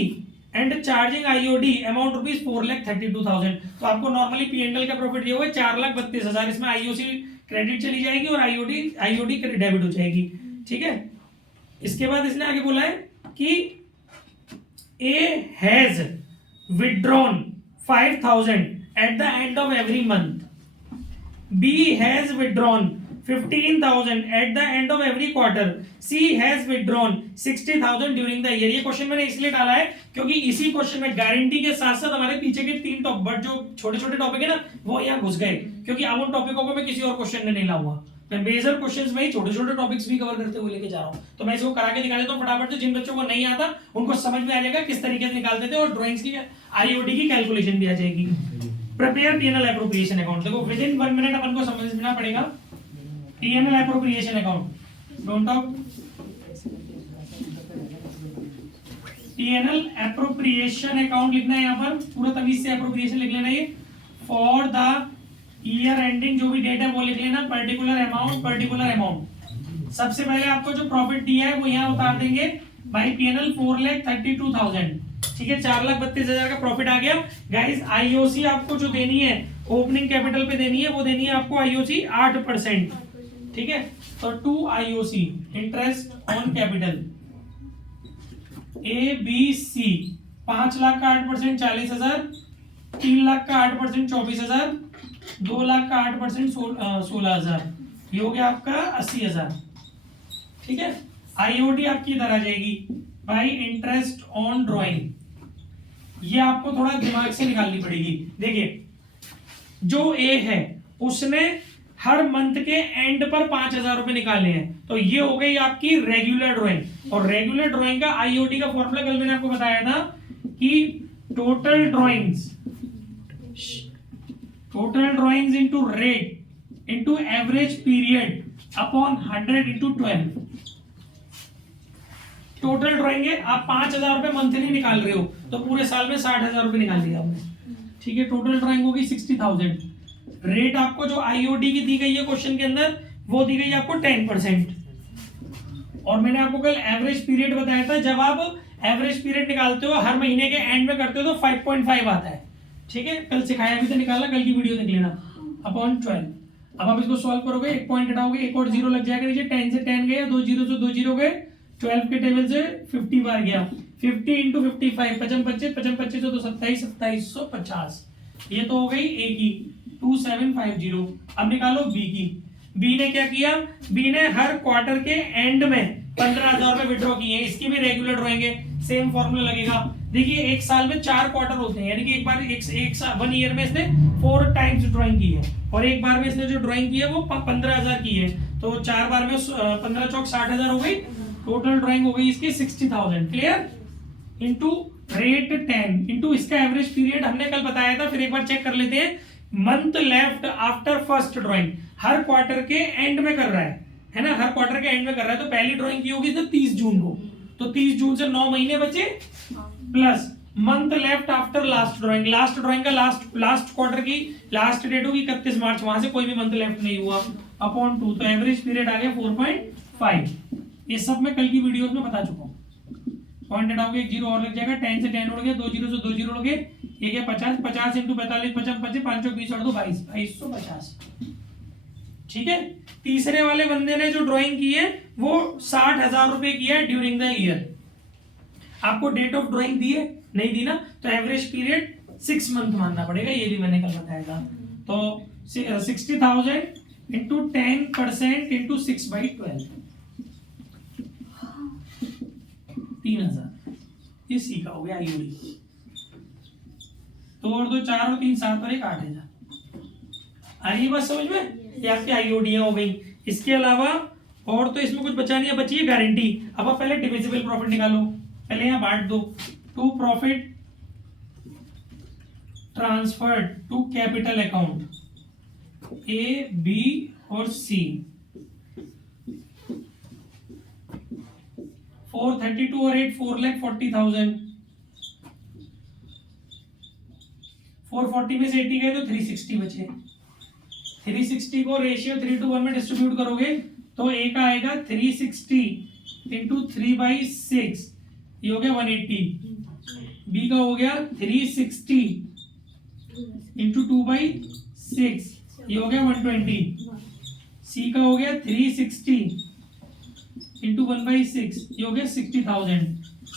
and charging IOD amount rupees 4,32,000। तो आपको नॉर्मली पीएनएल का प्रॉफिट दिया हुआ है 4,32,000, इसमें आईओसी क्रेडिट चली जाएगी और आईओडी डेबिट हो जाएगी। ठीक है। इसके बाद इसने आगे बोला है कि A has withdrawn 5,000 at the end of every month, B has withdrawn 15,000 at the end of every quarter, C has withdrawn 60,000 during the year। ये क्वेश्चन मैंने इसलिए डाला है क्योंकि इसी क्वेश्चन में गारंटी के साथ साथ हमारे पीछे के 3 टॉपिक जो छोटे छोटे टॉपिक है ना वो यहाँ घुस गए, क्योंकि अब उन टॉपिकों को मैं किसी और क्वेश्चन में नहीं लाऊंगा। मैं मेजर क्वेश्चंस में ही छोटे छोटे टॉपिक्स भी कवर करते हुए लेके जा रहा हूँ। तो मैं इसको करा के दिखा देता हूँ फटाफट से, जिन बच्चों को नहीं आता उनको समझ में आ जाएगा किस तरीके से निकालते थे, और ड्रॉइंग्स की आईओडी की कैलकुलेशन भी आ जाएगी। Prepare PNL appropriation account. देखो विद इन 1 मिनट अपन को समझना पड़ेगा PNL appropriation account. Don't talk. PNL appropriation account लिखना है यहाँ पर, पूरा तमीज से एप्रोप्रिएशन लिख लेना। ये फॉर द ईयर एंडिंग जो भी डेट है वो लिख लेना, पर्टिकुलर अमाउंट। सबसे पहले आपको जो प्रॉफिट दिया है वो यहाँ उतार देंगे बाई पीएनएल 4,32,000। ठीक है, 4,32,000 का प्रॉफिट आ गया। गाइस आईओसी आपको जो देनी है ओपनिंग कैपिटल पे देनी है, वो देनी है आपको आईओसी 8%। ठीक है, तो 2 IOC interest on capital A B C 5 lakh का 8% 40,000, 3 लाख का 8% 24,000, 2 लाख का 8% 16,000, ये हो गया आपका 80,000। ठीक है, आईओडी आपकी इधर आ जाएगी बाई इंटरेस्ट ऑन ड्रॉइंग। ये आपको थोड़ा दिमाग से निकालनी पड़ेगी। देखिए जो ए है उसने हर मंथ के एंड पर 5,000 रुपए निकाले हैं, तो ये हो गई आपकी रेगुलर ड्राइंग। और रेगुलर ड्राइंग का आईओडी का फॉर्मूला कल मैंने आपको बताया था कि total drawings into rate into average period upon 100 into 12। Total drawing है, आप 5,000 रुपए मंथली निकाल रहे हो तो पूरे साल में 60,000 रुपए निकाल लिया आपने। ठीक है, टोटल ड्राइंग होगी 60,000। रेट आपको जो आईओडी की दी गई है क्वेश्चन के अंदर वो दी गई आपको 10%। और मैंने आपको कल एवरेज पीरियड बताया था, जब आप एवरेज पीरियड निकालते हो हर महीने के एंड में करते हो तो 5.5 आता है। ठीक है, कल सिखाया भी तो निकाला, कल की वीडियो देख लेना, अपॉन 12। अब आप इसको सॉल्व करोगे, एक पॉइंट हटाओगे, एक और जीरो लग जाएगा नीचे, 10 से 10 गया, 2 जीरो से 2 जीरो गए, 12 के टेबल से 50 बार गया, 50 इंटू 55 55 55 तो 27 2750। ये तो हो गई ए की 2750। अब निकालो बी की। बी ने क्या किया, बी ने हर क्वार्टर के एंड में 15,000 रुपए विड्रॉ किए। इसकी भी रेगुलर ड्राइंग है, सेम फॉर्मूला लगेगा। देखिए एक साल में 4 क्वार्टर होते हैं, यानी कि एक बार एक साल 1 ईयर में इसने 4 टाइम्स ड्राइंग की है, और एक बार में इसने जो ड्राइंग की है वो 15,000 की है, तो 4 बार में 15 चौक 60,000 हो गई। टोटल ड्राइंग हो गई इसकी 60,000। क्लियर, इनटू रेट 10 इनटू इसका एवरेज पीरियड हमने कल बताया था, फिर एक बार चेक कर लेते हैं। Month left after first drawing, हर क्वार्टर के एंड में कर रहा है ना, हर क्वार्टर के एंड में कर रहा है। तो पहली ड्राइंग की होगी 30 जून को, तो 30 जून से 9 महीने बचे, plus month left after last drawing, last drawing का लास्ट क्वार्टर की लास्ट डेट होगी 31 मार्च, वहां से कोई भी मंथ लेफ्ट नहीं हुआ, अपॉन 2, तो एवरेज पीरियड आ गया 4.5। ये सब मैं कल की वीडियोस में बता चुका हूँ। पॉइंट हटाओगे, एक जीरो और लग जाएगा, 10 से 10 उड़ गया, 2 जीरो से 2 जीरो उड़ गए, ये क्या 50, 50 इंटू 45, 55, 25, 520 और 2 22, 2250। ठीक है। तीसरे वाले बंदे ने जो ड्राइंग की है वो 60,000 रुपए की है ड्यूरिंग द ईयर। आपको डेट ऑफ ड्राइंग दी है, नहीं दी ना, तो एवरेज पीरियड 6 मंथ मानना पड़ेगा, ये भी मैंने कल बताया था। तो 60,000 इंटू 10% इंटू 6/12, 3,000। ये सी का हो गया आईओडी। तो और 2 4 और 3 7 और 1 8,000। आ रही है बात समझ में? ये आपकी आईओडी हो गई। इसके अलावा और तो इसमें कुछ बचा नहीं है, बची है गारंटी। अब आप पहले डिविजिबल प्रॉफिट निकालो, पहले यहाँ बांट दो। To profit transferred to capital account A, B और सी, 432 और 8 4,40,000। 440 में से 80 गए तो 360 बचे। 360 को रेशियो 3:1 में डिस्ट्रीब्यूट करोगे तो ए का आएगा 360 इंटू 3/6, ये हो गया 180। बी का हो गया 360 इंटू 2/6, ये हो गया 120। सी का हो गया 360 इंटू 1/6, ये हो गया 60,000।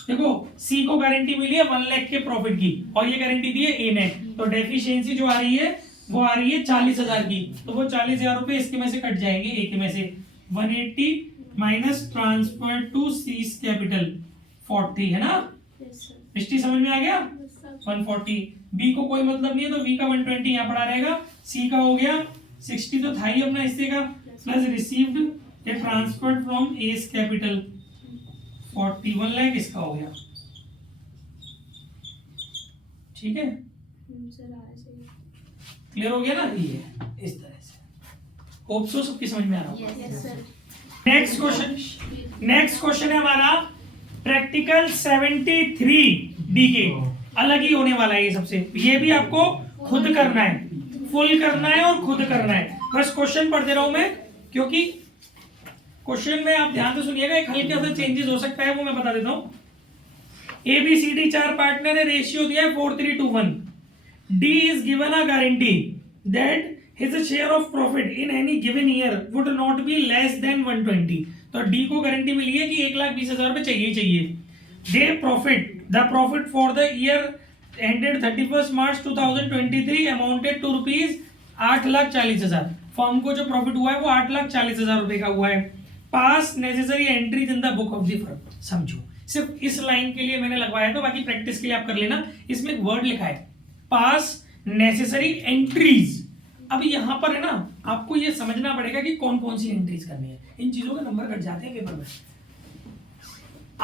देखो सी को गारंटी मिली है 1 लाख के प्रॉफिट की, और ये गारंटी दी है ए ने। तो डेफिशिएंसी जो आ रही है वो आ रही है 40,000 की, तो वो 40,000 रुपए इसके में से कट जाएंगे, ए के में से। 180 minus transfer to C's capital 40 है ना। हिस्ट्री समझ में आ गया। 140। बी को कोई मतलब नहीं है तो बी का 120 यहाँ पड़ा रहेगा। सी का हो गया 60 तो था ही अपना हिस्से का, प्लस रिसीव्ड ये transferred from S capital 41 lakh इसका हो गया। ठीक है, क्लियर हो गया ना। ये इस तरह से होप सो सबकी समझ में आ रहा होगा। नेक्स्ट क्वेश्चन है हमारा प्रैक्टिकल 73 डी के। अलग ही होने वाला है ये सबसे, ये भी आपको खुद करना है, फुल करना है और खुद करना है। बस क्वेश्चन पढ़ दे रहा हूं मैं, क्योंकि क्वेश्चन में आप ध्यान से सुनिएगा, एक हल्का सा चेंजेस हो सकता है, वो मैं बता देता हूं। A B C D 4 partner ने रेशियो दिया है 4:3 D is given a guarantee that his share of profit in any given year would not be less than 120। तो D को गारंटी मिली है कि 1,20,000 रुपए चाहिए। The profit for the year ended 31st March 2023 amounted to rupees 8,40,000। Firm को जो profit हुआ है वो 8,40,000 रुपए का हुआ है। पास necessary entries in the book of the firm. समझो, सिर्फ इस लाइन के लिए मैंने लगवाया था, बाकी प्रैक्टिस के लिए आप कर लेना। इसमें एक वर्ड लिखा है पास नेसेसरी एंट्रीज। अब यहां पर है ना, आपको ये समझना पड़ेगा कि कौन कौन सी एंट्रीज करनी है। इन चीजों के नंबर कट जाते हैं पेपर में।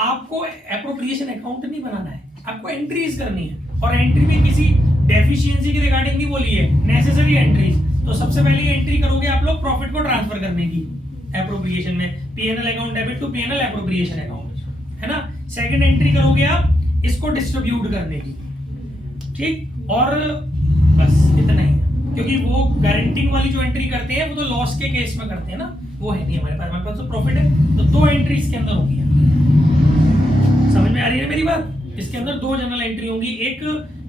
आपको एप्रोप्रिएशन अकाउंट नहीं बनाना है, आपको एंट्रीज करनी है। और एंट्री में किसी डेफिशिएंसी के रिगार्डिंग नहीं बोली है, नेसेसरी एंट्रीज। तो सबसे पहले एंट्री करोगे आप लोग प्रॉफिट को ट्रांसफर करने की एप्रोप्रिएशन में, PNL account debit to PNL appropriation account, है ना। सेकंड एंट्री करोगे आप इसको डिस्ट्रीब्यूट करने की, ठीक। और बस इतना ही, क्योंकि वो गारंटिंग वाली जो एंट्री करते हैं वो तो लॉस के केस में करते हैं ना, वो है नहीं हमारे पास तो प्रॉफिट है। तो 2 एंट्री इसके अंदर होगी। समझ में आ रही है मेरी बात। इसके अंदर 2 जनरल एंट्री होंगी, एक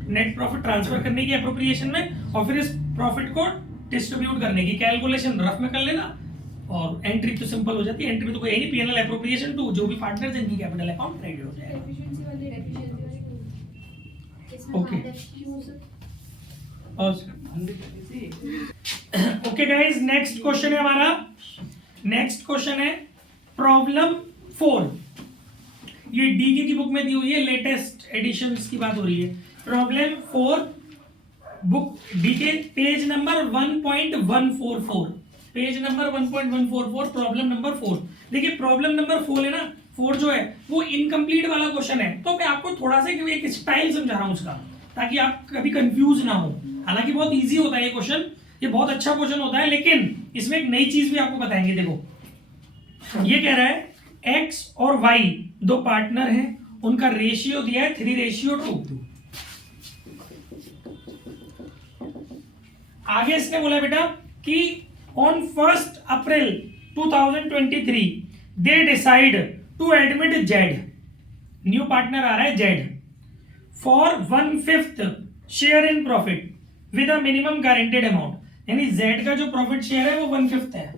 नेट प्रॉफिट ट्रांसफर करने की एप्रोप्रिएशन में, और फिर इस प्रॉफिट को डिस्ट्रीब्यूट करने की। कैलकुलेशन रफ में कर लेना और एंट्री तो सिंपल हो जाती है। एंट्री में तो कोई नहीं, पीएनएल एप्रोप्रिएशन टू जो भी पार्टनर्स हैं इनकी कैपिटल अकाउंट क्रेडिट हो जाएगा। Okay okay guys, next question है हमारा। नेक्स्ट क्वेश्चन है प्रॉब्लम 4। ये डीके की बुक में दी हुई है, लेटेस्ट एडिशंस की बात हो रही है। Problem 4 book DK page number 1.144, page number 1.144, problem number 4। देखिए प्रॉब्लम नंबर 4 है ना, 4 जो है वो इनकम्प्लीट वाला क्वेश्चन है, तो मैं आपको थोड़ा सा एक स्टाइल समझा रहा हूं उसका, ताकि आप कभी कंफ्यूज ना हो। हालांकि बहुत इजी होता है ये क्वेश्चन, ये बहुत अच्छा क्वेश्चन होता है, लेकिन इसमें एक नई चीज भी आपको बताएंगे। देखो ये कह रहा है एक्स और वाई 2 पार्टनर हैं, उनका रेशियो दिया है 3:2। आगे इसने बोला बेटा कि on 1 April 2023 they decide to admit Z, new partner आ रहा है Z, for 1/5 share in profit with a minimum guaranteed amount, यानी जेड का जो प्रॉफिट शेयर है वो 1/5 है।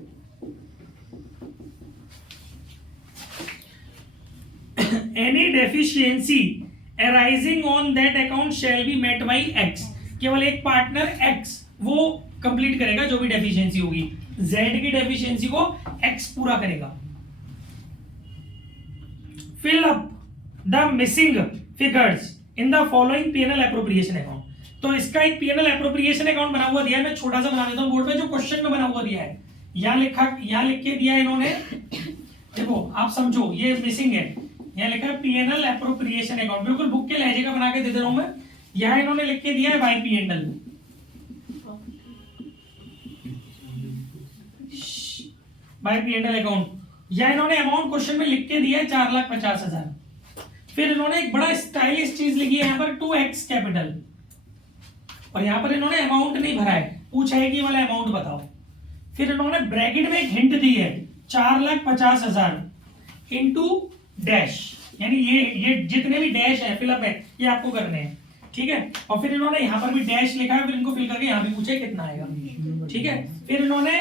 Any deficiency arising on that account shall be met by x, केवल एक पार्टनर x वो कंप्लीट करेगा जो भी डेफिशिएंसी होगी, z की डेफिशिएंसी को x पूरा करेगा। Fill up the missing figures in the following PNL appropriation account. तो इसका एक पीएनएल एप्रोप्रिएशन अकाउंट बना हुआ दिया है, मैं छोटा सा बना देता हूं बोर्ड पे, जो क्वेश्चन में बना हुआ दिया है। यहां लिख के दिया है इन्होंने, देखो आप समझो, ये मिसिंग है, यहाँ लिखा है पीएनएल एप्रोप्रिएशन अकाउंट, बिल्कुल बुक के लहजे का बना के दे दे रहा हूं मैं। यहाँ इन्होंने लिख के दिया है by PNL, by PNL account. यहाँ इन्होंने अमाउंट क्वेश्चन में लिख के दिया है 4,50,000। फिर इन्होंने एक बड़ा स्टाइलिश चीज लिखी है यहाँ पर 2x कैपिटल, और यहाँ पर इन्होंने अमाउंट नहीं भरा है, पूछा है कि वाला अमाउंट बताओ। फिर इन्होंने ब्रैकेट में एक हिंट दी है 4,50,000 इंटू डैश, यानी ये जितने भी डैश है फिलअप है ये आपको करने हैं, ठीक है। और फिर इन्होंने यहाँ पर भी डैश लिखा है, फिर इनको फिल करके यहाँ भी पूछे कितना आएगा, ठीक है। फिर इन्होंने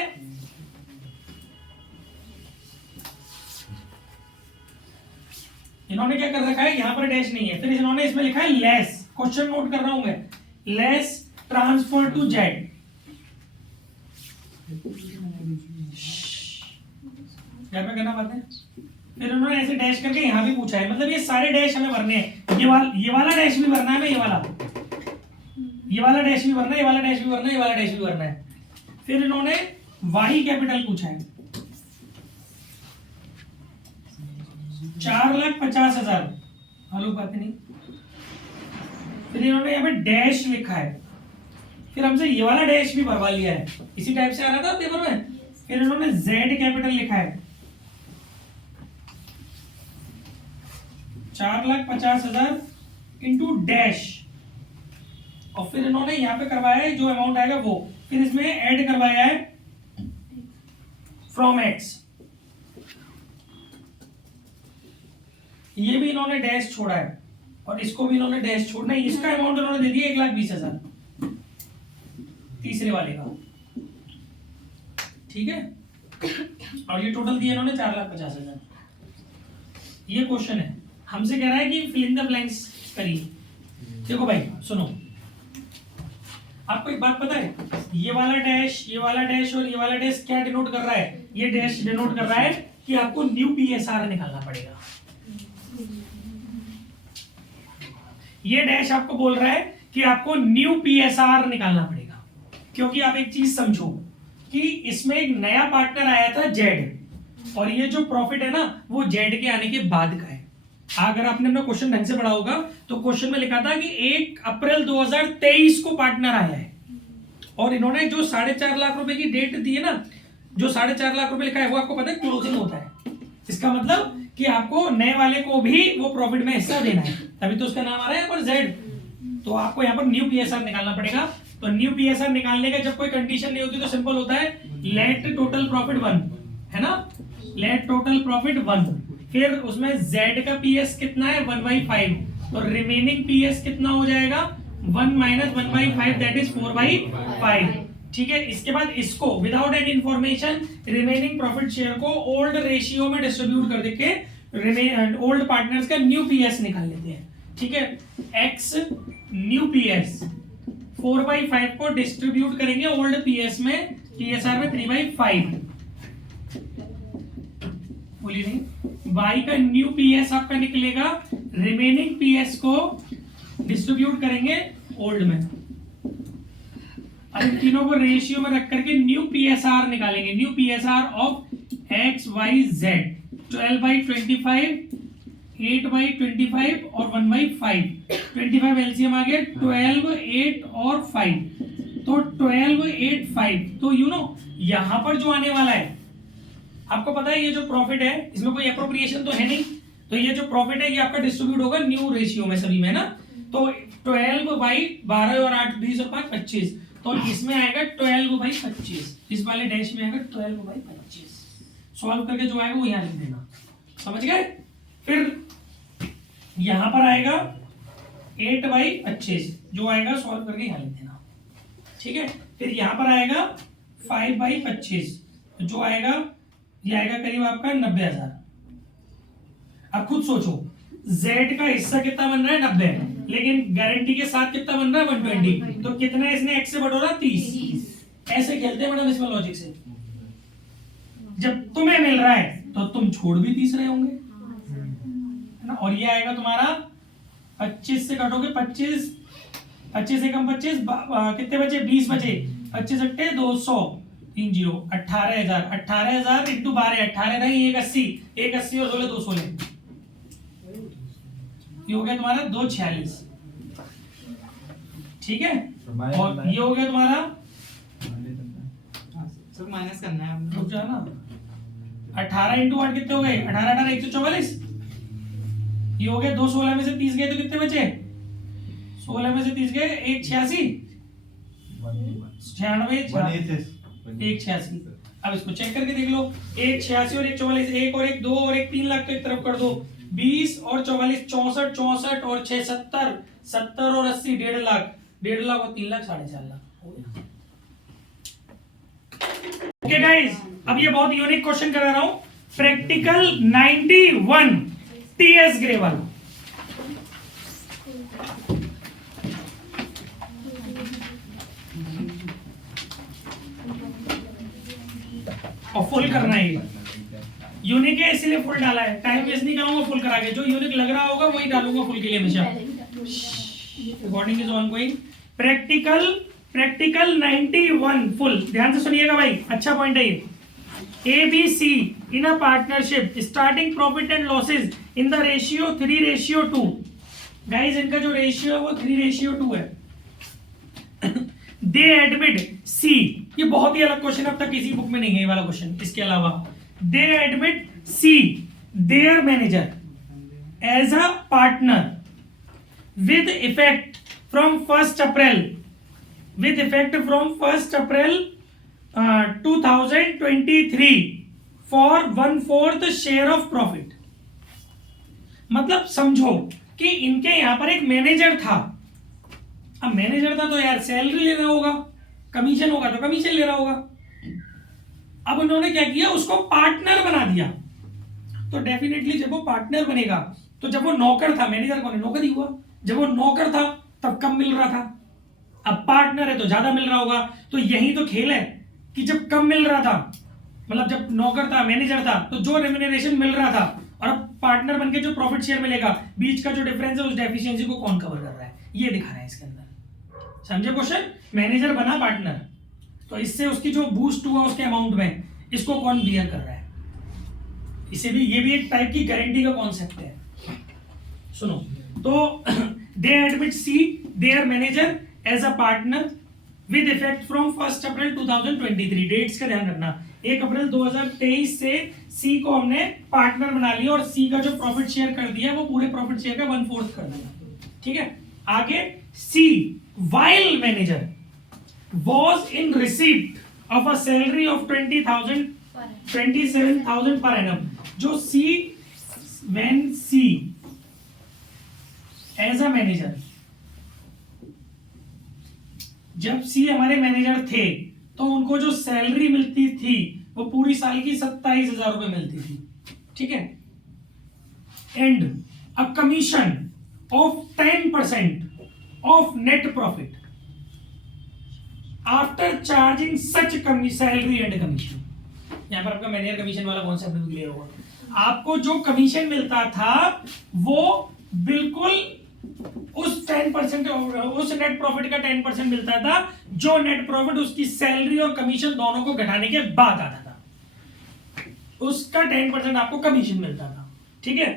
क्या कर रखा है, यहाँ पर डैश नहीं है, फिर इन्होंने इसमें लिखा है लेस, क्वेश्चन नोट कर रहा हूं मैं, लेस ट्रांसफर टू जेड। घर पे करना बात है। फिर उन्होंने ऐसे डैश करके यहाँ भी पूछा है, मतलब ये सारे डैश हमें भरने हैं, ये वाला डैश भी भरना है, मैं ये वाला डैश भी भरना है, ये वाला डैश भी भरना है, ये वाला डैश भी भरना है। फिर इन्होंने वाई कैपिटल पूछा है 4,50,000, हलो बात नहीं। फिर इन्होंने यहाँ पे डैश लिखा है, फिर हमसे ये वाला डैश भी भरवा लिया है, इसी टाइप से आ रहा था पेपर में। फिर इन्होंने जेड कैपिटल लिखा है 4,50,000 इंटू डैश, और फिर इन्होंने यहाँ पे करवाया है जो अमाउंट आएगा वो, फिर इसमें ऐड करवाया है फ्रॉम एक्स, ये भी इन्होंने डैश छोड़ा है और इसको भी इन्होंने डैश छोड़ना है। इसका अमाउंट इन्होंने दे दिया 1,20,000 तीसरे वाले का, ठीक है। और ये टोटल दिया इन्होंने 4,50,000। ये क्वेश्चन है, हमसे कह रहा है कि फिल इन द ब्लैंक्स करिए। देखो भाई सुनो, आपको एक बात पता है, ये वाला डैश, ये वाला डैश और ये वाला डैश क्या डिनोट कर रहा है? ये डैश डिनोट कर रहा है कि आपको न्यू पीएसआर निकालना पड़ेगा। ये डैश आपको बोल रहा है कि आपको न्यू पीएसआर निकालना पड़ेगा, क्योंकि आप एक चीज समझो कि इसमें एक नया पार्टनर आया था जेड, और ये जो प्रॉफिट है ना वो जेड के आने के बाद का है। अगर आपने अपना क्वेश्चन ढंग से पढ़ा होगा तो क्वेश्चन में लिखा था कि 1 अप्रैल 2023 को पार्टनर आया है, और इन्होंने जो 4.5 लाख रुपए की डेट दी है ना, जो 4.5 लाख रुपए लिखा है वो आपको पता है क्लोजिंग होता है। इसका मतलब कि आपको नए वाले को भी वो प्रॉफिट में हिस्सा देना है, तभी तो उसका नाम आ रहा है यहाँ पर जेड। तो आपको यहाँ पर न्यू पीएसआर निकालना पड़ेगा। तो न्यू पीएसआर निकालने का जब कोई कंडीशन नहीं होती तो सिंपल होता है लेट टोटल प्रॉफिट 1, है ना, लेट टोटल प्रॉफिट 1। फिर उसमें z का पीएस कितना है 1/5, तो रिमेनिंग पीएस कितना हो जाएगा 1 - 1/5 दैट इज 4/5, ठीक है। इसके बाद इसको without any information remaining profit share को ओल्ड रेशियो में डिस्ट्रीब्यूट कर देके ओल्ड पार्टनर्स का न्यू पीएस निकाल लेते हैं, ठीक है। x न्यू पीएस 4/5 को डिस्ट्रीब्यूट करेंगे ओल्ड पीएस में, पीएसआर में 3/5, बोली नहीं। y का न्यू पीएस आपका निकलेगा, रिमेनिंग पीएस को डिस्ट्रीब्यूट करेंगे ओल्ड में। अब इन तीनों को रेशियो में रख करके न्यू पीएसआर निकालेंगे, new PSR of X Y Z 12/25, 8/25 और 1/5। 25 एलसीएम आ गया 12, 8 और 5, तो 12, 8, 5। तो यू नो यहां पर जो आने वाला है आपको पता है, ये जो प्रॉफिट है इसमें कोई एप्रोप्रिएशन तो है नहीं, तो ये जो प्रॉफिट है ये आपका डिस्ट्रीब्यूट होगा न्यू रेशियो में सभी में ना। तो 12/12 और 8 20 और 5 25, तो इसमें आएगा 12/25, इस वाले डैश में आएगा 12/25। सॉल्व करके जो आएगा वो यहाँ लिख देना, समझ गए। फिर यहां पर आएगा 8/25 जो आएगा सॉल्व करके यहाँ लिख देना, ठीक है। फिर यहाँ पर आएगा 5/25 जो आएगा, ये आएगा करीब आपका 90,000। अब खुद सोचो, Z का हिस्सा कितना बन रहा है 90, लेकिन गारंटी के साथ कितना बन रहा है 120, तो कितना इसने x से बटोरा 30। ऐसे खेलते हैं मैडम इसमें लॉजिक से। जब तुम्हें मिल रहा है तो तुम छोड़ भी 30 रहे होंगे, है ना। और ये आएगा तुम्हारा 25 से कटोगे 25, 25 से कम 25, कितने बचे 20 बचे, 25 अट्टे 200, 3 0, 18,000, 18,000 इंटू 12, 18 नहीं 180, 180 और 16 216, ये हो गया तुम्हारा 246, ठीक है। और ये हो गया तुम्हारा, सब माइनस करना है, रुक जा ना, 18 इंटू 8 कितने हो गए, 18 18 144, ये हो गया 2 16 में से 30 गए तो कितने बचे, 16 में से 30 गए 186, 96 186। अब इसको चेक करके देख लो, 186 और 144, एक और एक 2 और एक 3 लाख तो एक तरफ कर दो, 20 और 44 64, 64 और 6 70, 70 और 80 1.5 लाख, 1.5 लाख और 3 लाख 4.5 लाख हो गया। ओके गाइस, अब ये बहुत यूनिक क्वेश्चन करा रहा हूं, प्रैक्टिकल 91 टीएस ग्रेवाल। और फुल करना है, यूनिक है इसलिए फुल डाला है, टाइम वेस्ट नहीं करूंगा फुल करा के, जो यूनिक लग रहा होगा वही डालूंगा फुल के लिए हमेशा। Recording is ongoing. Practical 91 full, ध्यान से सुनिएगा भाई, अच्छा पॉइंट है ये। ABC in a partnership starting profit and losses in the ratio 3:2। Guys इनका जो रेशियो है वो 3:2 है। They admit C, ये बहुत ही अलग क्वेश्चन, अब तक किसी बुक में नहीं है ये वाला क्वेश्चन। इसके अलावा they admit C their manager as a partner with effect from 1st April 2023 for 1/4 share of profit. मतलब समझो कि इनके यहां पर एक मैनेजर था, अब मैनेजर था तो यार सैलरी ले रहा होगा, कमीशन होगा तो कमीशन ले रहा होगा। अब उन्होंने क्या किया, उसको पार्टनर बना दिया, तो डेफिनेटली जब वो पार्टनर बनेगा, तो जब वो नौकर था, मैनेजर को नौकर ही हुआ, जब वो नौकर था तब कम मिल रहा था, अब पार्टनर है तो ज्यादा मिल रहा होगा। तो यही तो खेल है कि जब कम मिल रहा था, मतलब जब नौकर था मैनेजर था तो जो रेम्यूनरेशन मिल रहा था, और अब पार्टनर बनके जो प्रॉफिट शेयर मिलेगा, बीच का जो डिफरेंस है उस डेफिशिएंसी को कौन कवर कर रहा है, ये दिखा रहा है इसके अंदर। समझे क्वेश्चन, मैनेजर बना पार्टनर, तो इससे उसकी जो बूस्ट हुआ उसके अमाउंट में, इसको कौन बियर कर रहा है, इसे भी, ये भी एक टाइप की गारंटी का कॉन्सेप्ट है। सुनो तो they admit C their manager as a partner with effect from 1 April 2023। Dates का ध्यान रखना, 1 अप्रैल 2023 से सी को हमने पार्टनर बना लिया और सी का जो प्रॉफिट शेयर कर दिया वो पूरे प्रॉफिट शेयर का 1/4 कर दिया, ठीक है। आगे C while manager was in receipt of a salary of 27,000 per annum। जो C, when C as a manager, जब C हमारे मैनेजर थे तो उनको जो सैलरी मिलती थी वो पूरी साल की 27,000 रुपए मिलती थी, ठीक है। And a commission of 10% of net profit after charging such salary and commission. यहां पर आपका मैनेजर कमीशन वाला कॉन्सेप्ट भी क्लियर होगा। आपको जो कमीशन मिलता था वो बिल्कुल उस 10%, उस नेट प्रॉफिट का 10% मिलता था, जो नेट प्रॉफिट उसकी सैलरी और कमीशन दोनों को घटाने के बाद आता था, उसका 10% आपको कमीशन मिलता था, ठीक है।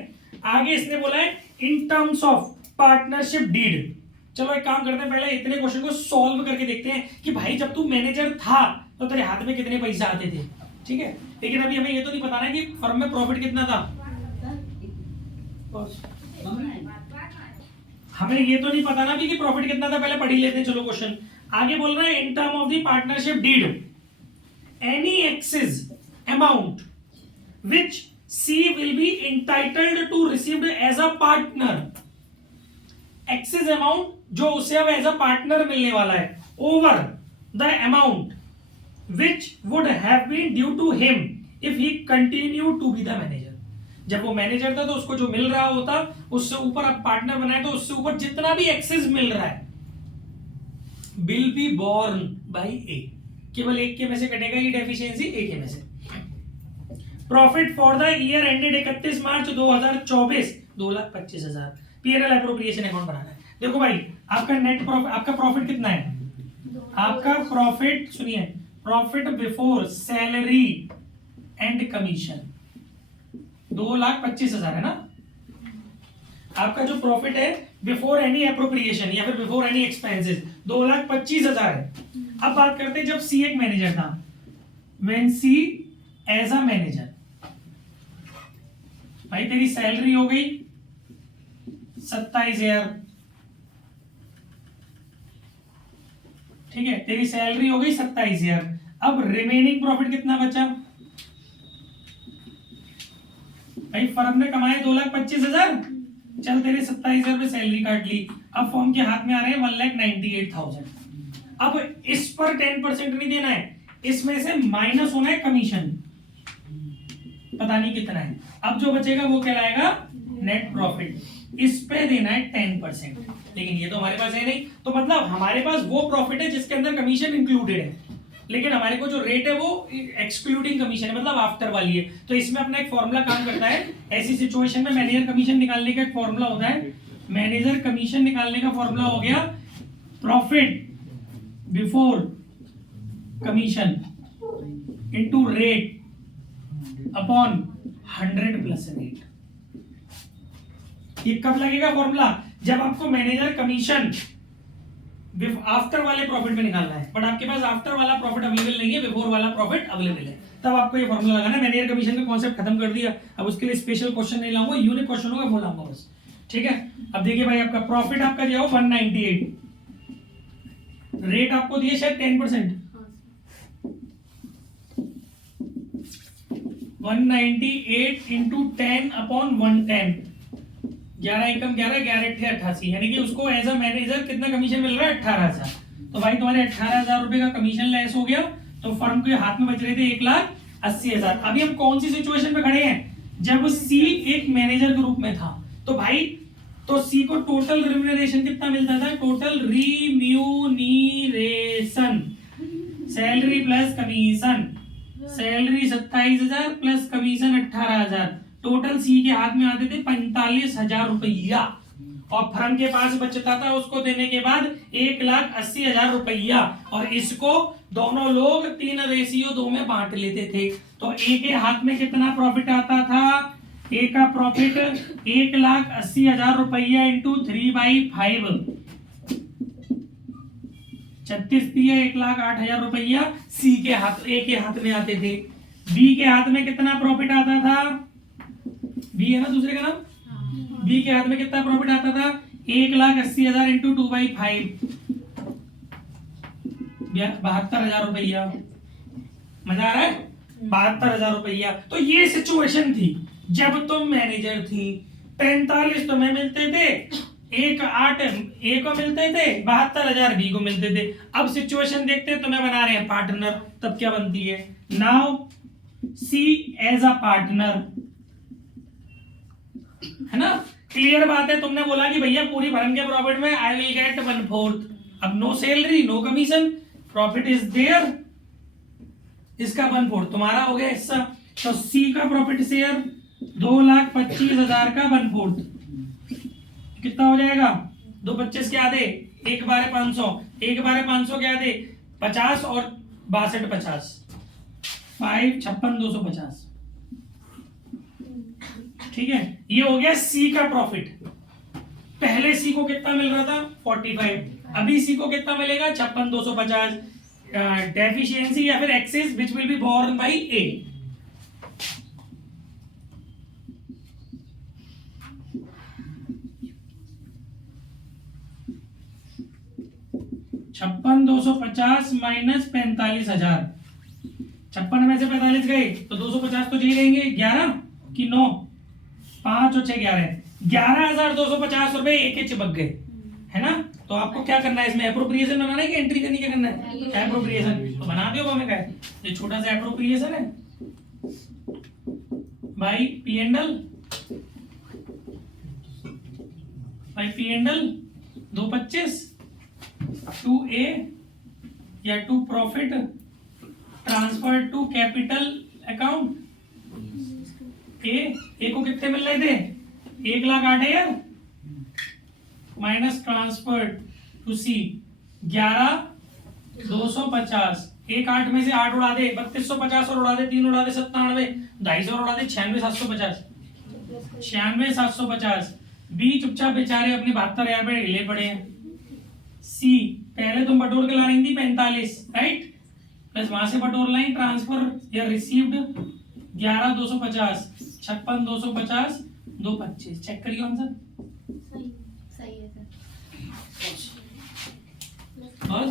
आगे इसने बोला है in terms of partnership deed. चलो एक काम करते हैं, पहले इतने क्वेश्चन को सॉल्व करके देखते हैं कि भाई जब तू मैनेजर था तो तेरे हाथ में कितने पैसे आते थे, ठीक है। लेकिन अभी हमें ये तो नहीं पता ना कि फर्म में प्रॉफिट कितना था, हमें ये तो नहीं पता ना भी कि प्रॉफिट कितना था, पहले पढ़ ही लेते हैं। चलो क्वेश्चन आगे बोल रहा है in term of the partnership deed any excess amount which C will be entitled to receive as a partner excess amount जो उसे अब एज अ पार्टनर मिलने वाला है over the amount which would have been due to him if he continue to be the manager. जब वो manager था तो उसको जो मिल रहा होता उससे ऊपर अब पार्टनर बनाए तो उससे ऊपर जितना भी एक्सेस मिल रहा है विल बी बोर्न बाई ए, केवल एक के में से कटेगा ये डेफिशिएंसी, एक के में से। Profit for the year ended 31 March 2024 2,25,000। PNL appropriation account बनाना है। देखो भाई आपका नेट प्रॉफिट, आपका प्रॉफिट कितना है? आपका प्रॉफिट सुनिए, profit before salary and commission 2,25,000 है ना। आपका जो प्रॉफिट है बिफोर एनी एप्रोप्रिएशन या फिर बिफोर एनी एक्सपेंसेस 2,25,000 है। अब बात करते हैं जब सी एक मैनेजर था, when C as a manager, भाई तेरी सैलरी हो गई 27,000, ठीक है, तेरी सैलरी हो गई 27,000। अब रिमेनिंग प्रॉफिट कितना बचा? भाई फर्म ने कमाए 2,25,000, चल तेरे 27,000 रुपए सैलरी काट ली। अब फर्म के हाथ में आ रहे हैं 1,98,000। अब इस पर 10% नहीं देना है, इसमें से माइनस होना है कमीशन, पता नहीं कितना है। अब जो बचेगा वो कहलाएगा नेट प्रॉफिट, इस पे देना है 10%। लेकिन ये तो हमारे पास है नहीं, तो मतलब हमारे पास वो प्रॉफिट है जिसके अंदर कमीशन इंक्लूडेड है, लेकिन हमारे को जो रेट है वो एक्सक्लूडिंग कमीशन है, मतलब आफ्टर वाली है। तो इसमें अपना एक फॉर्मूला काम करता है। ऐसी सिचुएशन में मैनेजर कमीशन निकालने का एक फॉर्मूला होता है। मैनेजर कमीशन निकालने का फॉर्मूला हो गया profit before commission into rate upon 100 plus rate. ये कब लगेगा फॉर्मूला? जब आपको मैनेजर कमीशन आफ्टर वाले प्रॉफिट में निकालना है, बट आपके पास आफ्टर वाला प्रॉफिट अवेलेबल नहीं है, बिफोर वाला प्रॉफिट अवेलेबल है, तब आपको ये फॉर्मूला लगाना है। मैनेजर कमीशन का कॉन्सेप्ट खत्म कर दिया, अब उसके लिए स्पेशल क्वेश्चन नहीं लाऊंगा, यूनिक क्वेश्चन होगा वो लाऊंगा बस, ठीक है। अब देखिए भाई आपका प्रॉफिट आपका दिया हो 198, रेट आपको दिए शायद 10%, 198 इंटू 10 अपॉन 110, 11 एकम 11, 11 अट्ठे 88, यानी कि उसको एज अ मैनेजर कितना कमीशन मिल रहा है? 18,000। तो भाई तुम्हारे 18,000 रुपए का कमीशन लेस हो गया, तो फर्म के हाथ में बच रहे थे 1,80,000। अभी हम कौन सी सिचुएशन पे खड़े हैं? जब सी एक मैनेजर के रूप में था, तो भाई तो सी को टोटल रिम्यूनरेशन कितना मिलता था? Total remuneration, salary plus commission, salary 27,000 plus commission 18,000, total C के हाथ में आते थे 45,000 रुपया, और फर्म के पास बचता था उसको देने के बाद 1,80,000 रुपया, और इसको दोनों लोग 3:2 में बांट लेते थे। तो एक के हाथ में कितना प्रॉफिट आता था? एक का प्रॉफिट 1,80,000 रुपया इंटू 3/5, 36 दिए 1,08,000 रुपया सी के हाथ, ए के हाथ में आते थे। बी के हाथ में कितना प्रॉफिट आता था? बी है ना दूसरे का नाम, बी के हाथ में कितना प्रॉफिट आता था? 1,80,000 इंटू 2/5, 72,000 रुपया। मजा आ रहा है? 72,000 रुपया। तो ये सिचुएशन थी जब तुम मैनेजर थी, 45 तुम्हें मिलते थे, 1,08 ए को मिलते थे, 72,000 बी को मिलते थे। अब सिचुएशन देखते हैं, तुम्हें बना रहे हैं पार्टनर, तब क्या बनती है? Now C as a partner, है ना? क्लियर बात है। तुमने बोला कि भैया पूरी फर्म के प्रॉफिट में आई विल गेट 1/4, अब no salary no commission, profit is there, इसका 1/4 तुम्हारा हो गया हिस्सा। तो सी का प्रॉफिट शेयर 2,25,000 का 1/4 कितना हो जाएगा? 2 25 क्या दे? 1/500, 1/500 क्या दे? 50 और 62 50, 5 56 250, ठीक है। ये हो गया सी का प्रॉफिट। पहले सी को कितना मिल रहा था? 45, अभी सी को कितना मिलेगा? 56 250। डेफिशिएंसी या फिर excess which will be borne by A. छप्पन 250 माइनस 45,000, 56 में से 45 गए तो 250 तो जी रहेंगे, 11 कि 9, 5 और 6 11, 11,250 रुपए एक चिपक गए। है ना? तो आपको क्या करना है इसमें, एप्रोप्रिएशन बनाना है कि एंट्री करनी, क्या करना है, एप्रोप्रिएशन। तो बना दो हमें, क्या है ये छोटा सा एप्रोप्रिएशन है by P and L, by P and L 225 to A या to profit transfer to capital account. A को कितने मिल रहे थे, 1,08,000 माइनस ट्रांसफर टू सी 11,250। 1,8 में से 8 उड़ा दे, 3,250 और उड़ा दे, 3 उड़ा दे 97, 250 और उड़ा दे 96,750, 96,750। बी चुपचाप बेचारे अपने 72,000 रुपए हिले पड़े हैं। सी पहले तुम बटोर के ला रही थी 45, राइट, प्लस वहां से बटोर लाई ट्रांसफर या रिसीव्ड 11,250, 56,250, 225। चेक करिए आंसर। सही है सर। और